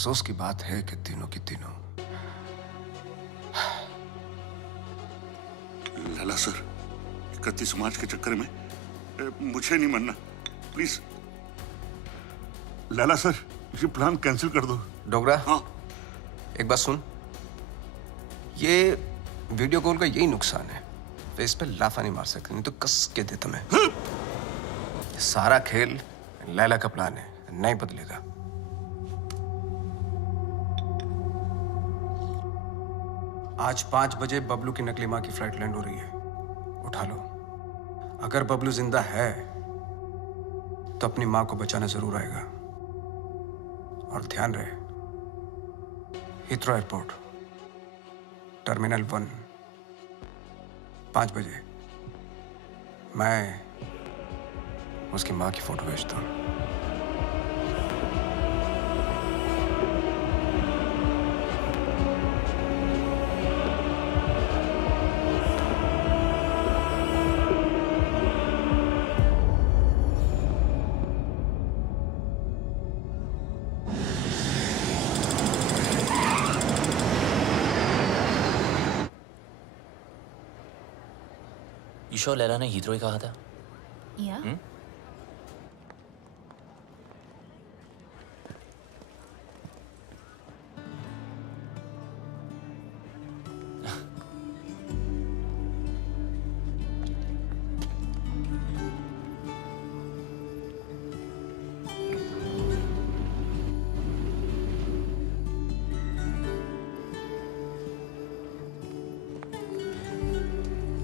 अफसोस की बात है कि तीनों की तीनों। लैला सर, 31 मार्च के चक्कर में मुझे नहीं मरना, प्लीज। लैला सर, ये प्लान कैंसिल कर दो। डोगरा, हाँ, एक बात सुन। ये वीडियो कॉल का यही नुकसान है, फेस पे लाफा नहीं मार सकते, नहीं तो कस के देता मैं। सारा खेल लैला का प्लान है, नहीं बदलेगा। आज 5 बजे बबलू की नकली माँ की फ्लाइट लैंड हो रही है, उठा लो। अगर बबलू जिंदा है तो अपनी माँ को बचाना जरूर आएगा। और ध्यान रहे, हीथ्रो एयरपोर्ट, टर्मिनल 1, 5 बजे मैं उसकी माँ की फोटो भेजता हूँ। ईशो लैला ने हीथ्रो ही कहा था। Yeah.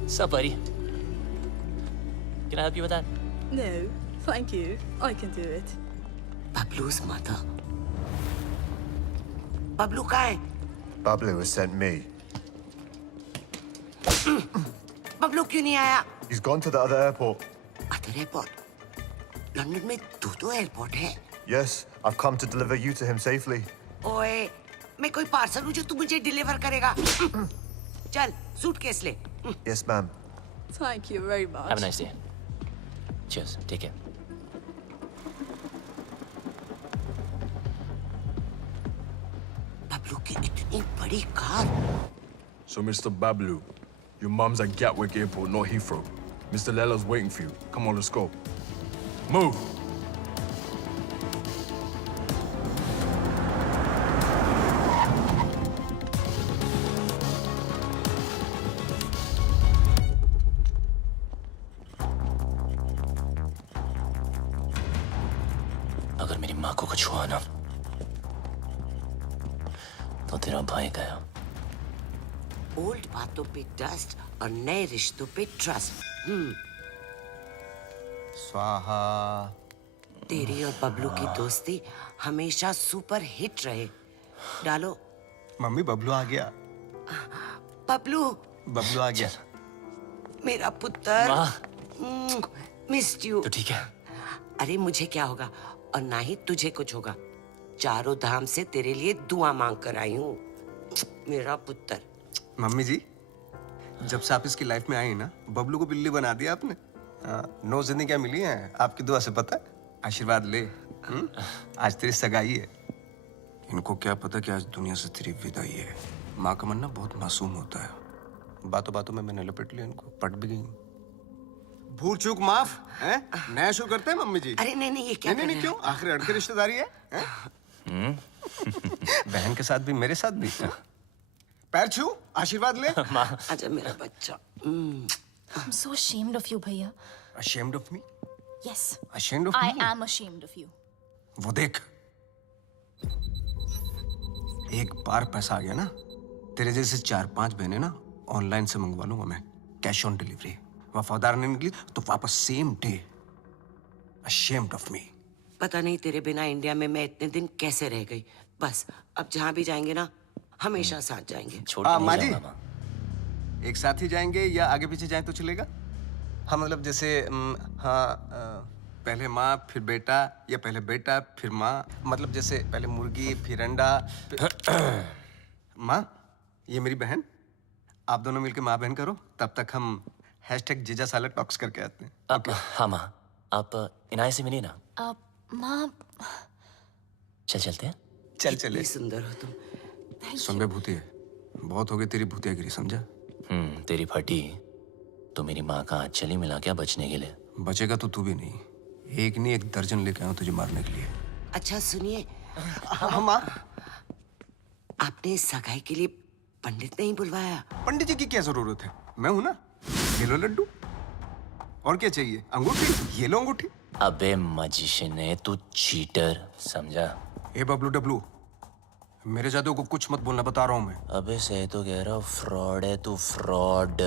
Sup, buddy? Can I help you with that? No, thank you. I can do it. Bablu's mother. Bablu कहाँ है? Bablu has sent me. Bablu क्यों नहीं आया? He's gone to the other airport. Other airport? London में 2 airport है। Yes, I've come to deliver you to him safely. ओए, मैं कोई पार्सल हूँ जो तू मुझे डिलीवर करेगा। चल, सूटकेस ले। Yes, ma'am. Thank you very much. Have a nice day. Cheers. Take care. Bablu की इतनी बड़ी car. So, Mr. Bablu, your mum's at Gatwick Airport, not Heathrow. Mr. Lela's waiting for you. Come on, let's go. Move! अगर मेरी माँ को कुछ हुआ ना तो तेरा भाई गया। ओल्ड बातों पे डस्ट और नए रिश्तों पे ट्रस्ट। स्वाहा। तेरी और बबलू की दोस्ती हमेशा सुपर हिट रहे। डालो। मम्मी, बबलू आ गया। बबलू। बबलू आ गया। मेरा पुत्र। Missed you. तो ठीक है। अरे मुझे क्या होगा और ना ही तुझे कुछ होगा। चारों धाम से तेरे लिए दुआ मांग कर आई हूँ, मेरा पुत्र। मम्मी जी, जब से आप इसकी लाइफ में आई ना, बबलू को बिल्ली बना दिया आपने। 9 जिंदगियां मिली हैं आपकी दुआ से, पता है। आशीर्वाद ले। आज तेरी सगाई है। इनको क्या पता कि आज दुनिया से तेरी विदाई है। माँ का मन ना बहुत मासूम होता है। बातों बातों में मैंने लपेट लिया इनको, पट भी गई। भूल चूक माफ है। नया शो करते हैं मम्मी जी। अरे नहीं, ये क्या? नहीं, क्यों? आखिर अड़के रिश्तेदारी है। बहन के साथ भी, मेरे साथ भी। पैर छू, आशीर्वाद ले। आजा मेरा बच्चा। I'm so ashamed of you, भैया। Ashamed of me? Yes. Ashamed of I me? am ashamed of you. वो देख, एक बार पैसा आ गया ना, तेरे जैसे 4-5 बहनें ना ऑनलाइन से मंगवा लूंगा मैं, कैश ऑन डिलीवरी। वफादार नहीं निकली तो वापस same day. Ashamed of me. पता नहीं तेरे बिना इंडिया में मैं इतने दिन कैसे रह गई। बस अब जहाँ भी जाएंगे ना, हमेशा साथ जाएंगे। माँ जी, एक साथ ही जाएंगे या आगे पीछे जाएं तो चलेगा? हाँ, मतलब जैसे पहले माँ फिर बेटा, या पहले बेटा फिर माँ, मतलब जैसे पहले मुर्गी फिर अंडा। माँ, ये मेरी बहन, आप दोनों मिलकर माँ बहन करो, तब तक हम #जीजा साला टॉक्स करके आते हैं। हाँ माँ, आप इनाया से मिलिए ना। माँ, चलते हैं। चल चले। सुंदर हो तुम। सुन बे भूतिया, बहुत हो गई तेरी भूतियागिरी, समझा? तेरी फटी तो मेरी माँ का हाथ चली मिला क्या बचने के लिए? बचेगा तो तू भी नहीं, एक नहीं 1 दर्जन लेके आऊं तुझे मारने के लिए। अच्छा सुनिए, माँ, आपने सगाई के लिए पंडित नहीं बुलवाया? पंडित जी की क्या जरूरत है, मैं हूं ना। ये लो लड्डू, और क्या चाहिए? अंगूठी, ये लो अंगूठी। अबे मजिशियन है तू, चीटर, समझा? ए बबलू डब्लू, मेरे जादू को कुछ मत बोलना, बता रहा हूं मैं। अबे सही तो कह रहा हूँ, फ्रॉड है तू, फ्रॉड।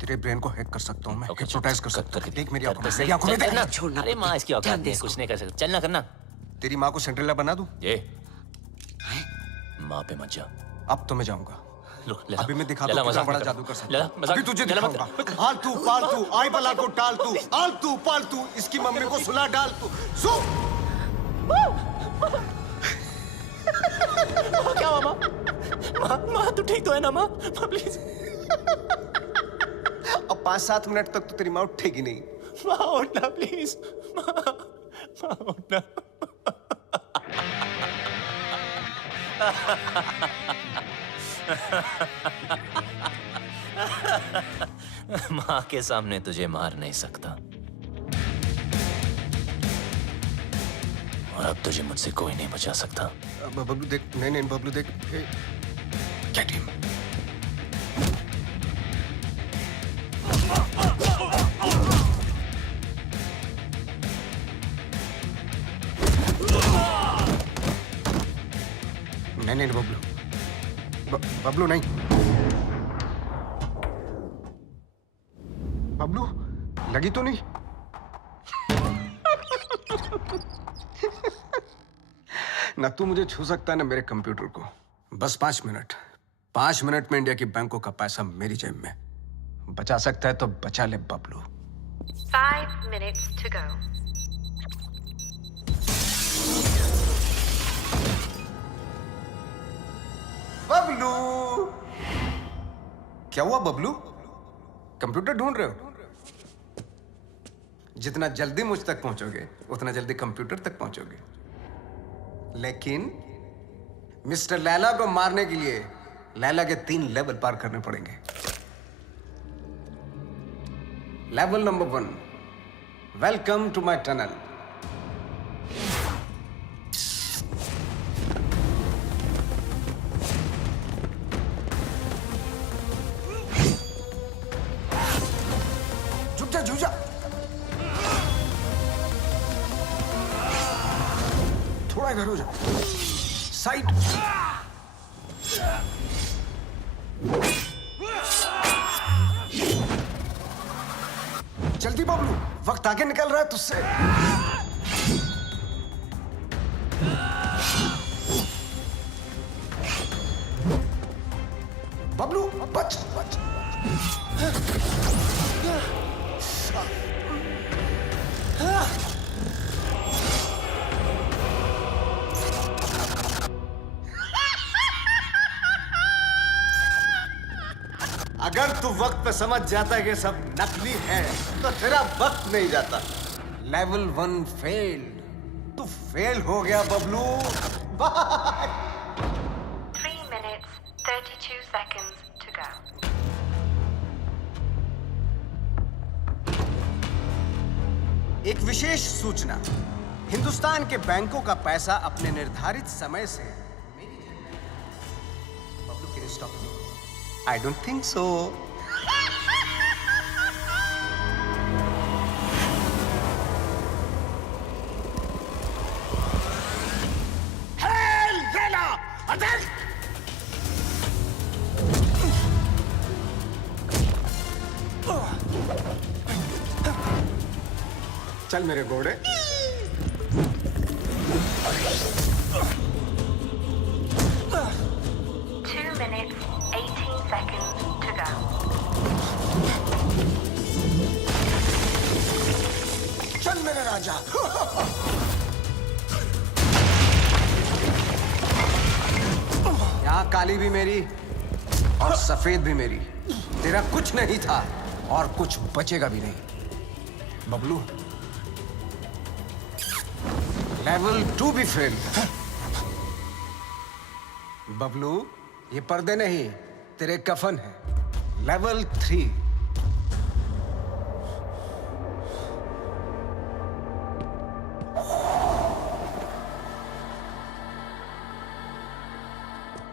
तेरे ब्रेन को हैक कर सकता हूँ मैं, हिप्नोटाइज कर सकता हूँ। देख मेरी आंखों में, कर, मेरी आंखों में कर, देख। करना। छोड़ना, अरे माँ इसकी औकात नहीं, कुछ नहीं कर सकता, चलना करना। तेरी माँ को सेंट्रेला बना दूं? ये माँ पे मत जा। अब तो मैं जाऊंगा। अभी मैं दिखाता हूँ कितना बड़ा जादू कर सकता हूँ। मजाक अभी तुझे दिखाऊंगा। आलतू पालतू आई बला को टाल तू, आलतू पालतू इसकी मम्मी को सुला डाल तू। क्या हुआ माँ? माँ तू ठीक तो है ना माँ? प्लीज। अब 5-7 मिनट तक तो तेरी माँ उठेगी नहीं। माँ उठना प्लीज, माँ उठना। माँ के सामने तुझे मार नहीं सकता, और अब तुझे मुझसे कोई नहीं बचा सकता। बबलू देख, नहीं बबलू देख, क्या टीम? नहीं बबलू, बबलू नहीं। बबलू लगी तो नहीं? ना तू मुझे छू सकता है ना मेरे कंप्यूटर को। बस 5 मिनट। 5 मिनट में इंडिया की बैंकों का पैसा मेरी जेब में। बचा सकता है तो बचा ले Bablu. 5 minutes to go. Bablu, क्या हुआ बबलू? कंप्यूटर ढूंढ रहे हो? जितना जल्दी मुझ तक पहुंचोगे उतना जल्दी कंप्यूटर तक पहुंचोगे। लेकिन मिस्टर लैला को मारने के लिए लैला के 3 लेवल पार करने पड़ेंगे। Level number 1, welcome to my tunnel. झुक जा, थोड़ा इधर हो जा, साइड। जल्दी बबलू, वक्त आगे निकल रहा है तुझसे। बबलू बच, बच। अगर तू वक्त पे समझ जाता है कि सब नकली है तो तेरा वक्त नहीं जाता। लेवल 1 फेल्ड, तू फेल हो गया Bablu. Bye. 3 minutes, 32 seconds to go. एक विशेष सूचना, हिंदुस्तान के बैंकों का पैसा अपने निर्धारित समय से Bablu can stop me? I don't think so. Hail Vela! Attack! चल मेरे घोड़े। चल मेरे राजा। यहाँ काली भी मेरी और सफेद भी मेरी। तेरा कुछ नहीं था और कुछ बचेगा भी नहीं बबलू। लेवल 2 भी फेल। बबलू, ये पर्दे नहीं, तेरे कफन है। लेवल 3।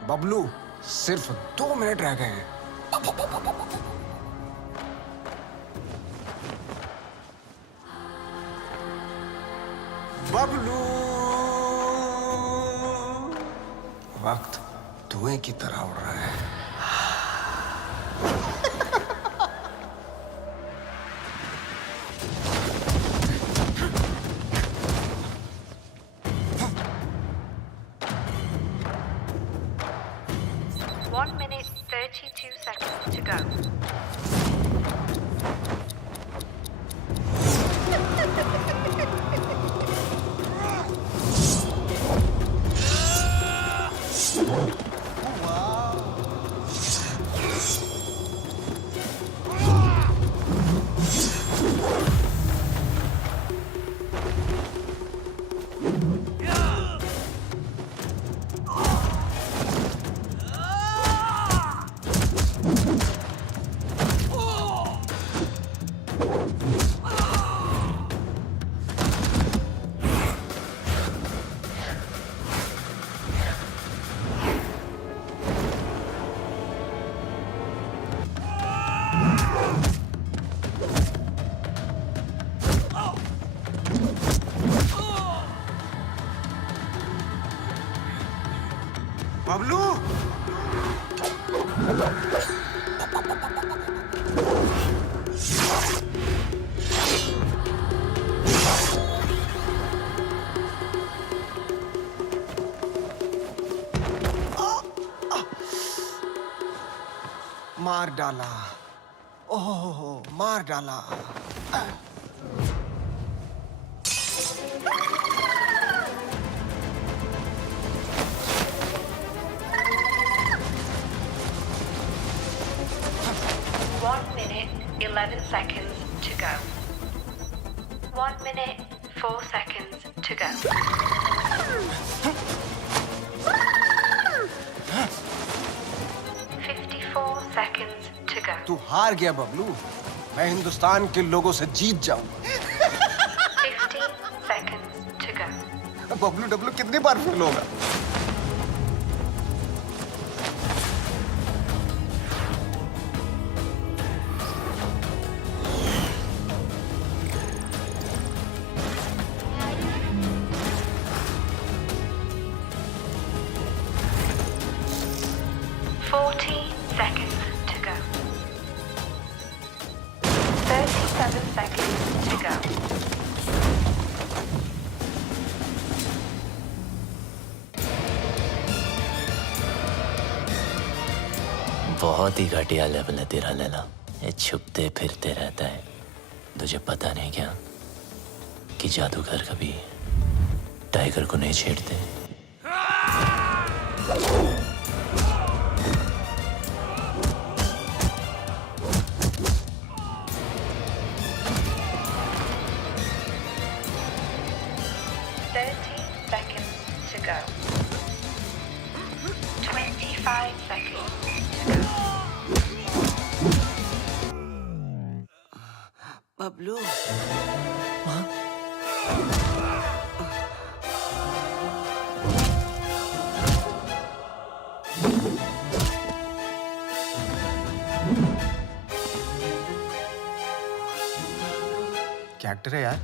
बबलू, सिर्फ 2 मिनट रह गए हैं। बबलू, वक्त धुएं की तरह उड़ रहा है। One minute, 32 seconds to go. Bablu, मार डाला। ओह, मार डाला। One minute, 11 seconds to go. 1 minute, 4 seconds to go. Seconds to go. तू हार गया बबलू। मैं हिंदुस्तान के लोगों से जीत जाऊंगा। 15 seconds to go. Bablu Dablu कितनी बार फेल होगा? Seconds to go. 37 seconds to go. बहुत ही घटिया लेवल है तेरा लैला। ये छुपते फिरते रहता है। तुझे पता नहीं क्या कि जादूगर कभी टाइगर को नहीं छेड़ते। बबलू, क्या एक्टर है यार,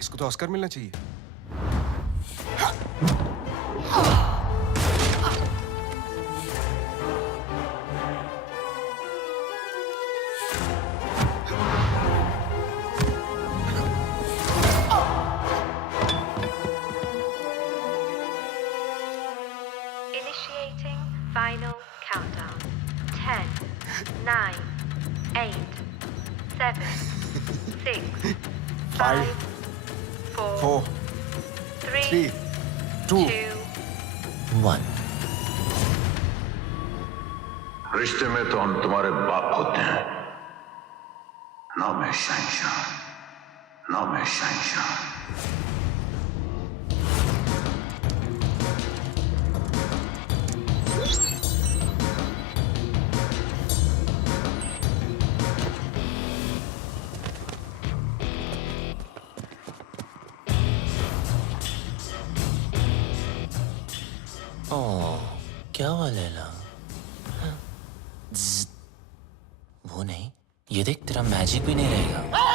इसको तो ऑस्कर मिलना चाहिए। Initiating final countdown. 10, 9, 8, 7, 6, 5, 4, 3, 2, 1। रिश्ते में तो हम तुम्हारे बाप होते हैं, ना मैं शहंशाह, ना मैं शहंशाह। क्या हुआ लैला? ज़्ज़। वो नहीं, ये देख तेरा मैजिक भी नहीं रहेगा।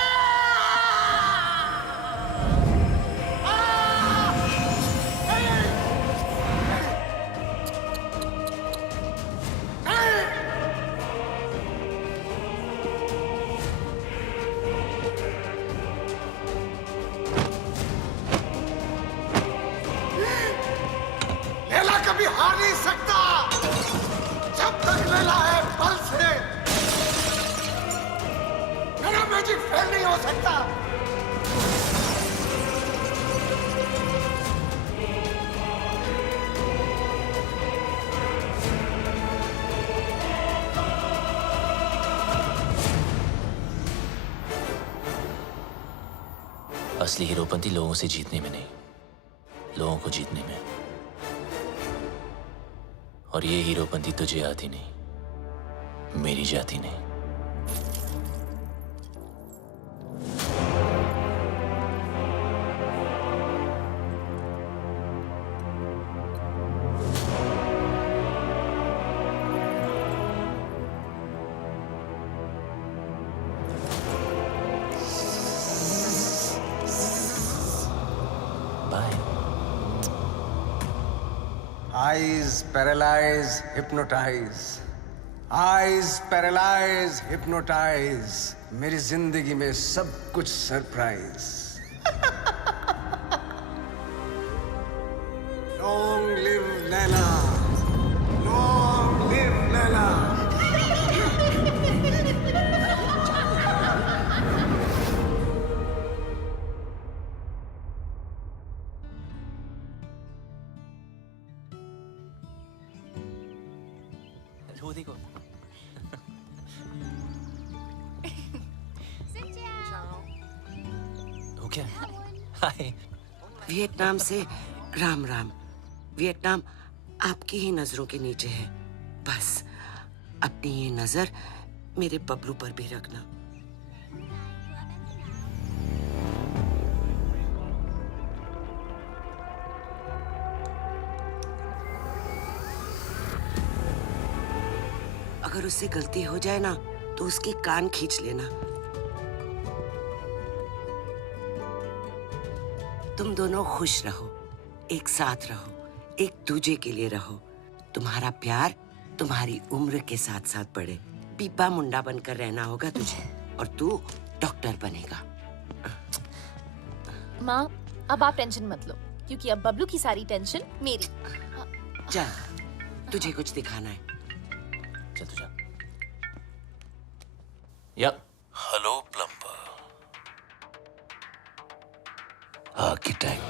लैला कभी हार नहीं सकता जब तक लैला है बल से मेरा मैजिक फेल नहीं हो सकता। असली हीरोपंती लोगों से जीतने में नहीं, लोगों को जीतने में। और ये हीरोपंती तुझे आती नहीं, मेरी जाती नहीं। Eyes paralyze, hypnotize. Eyes paralyze, hypnotize. मेरी जिंदगी में सब कुछ surprise. Long live Laila. Long live Laila. वो देखो। हो क्या? हाय। वियतनाम से राम राम। वियतनाम आपकी ही नजरों के नीचे है। बस अपनी ये नजर मेरे बबलू पर भी रखना। अगर उससे गलती हो जाए ना तो उसके कान खींच लेना। तुम दोनों खुश रहो, एक साथ रहो, एक दूजे के लिए रहो। तुम्हारा प्यार तुम्हारी उम्र के साथ साथ बढ़े। पीपा मुंडा बनकर रहना होगा तुझे और तू डॉक्टर बनेगा। माँ, अब आप टेंशन मत लो क्योंकि अब बबलू की सारी टेंशन मेरी। चल, तुझे कुछ दिखाना है। चल तू जा। Hello plumber, architect.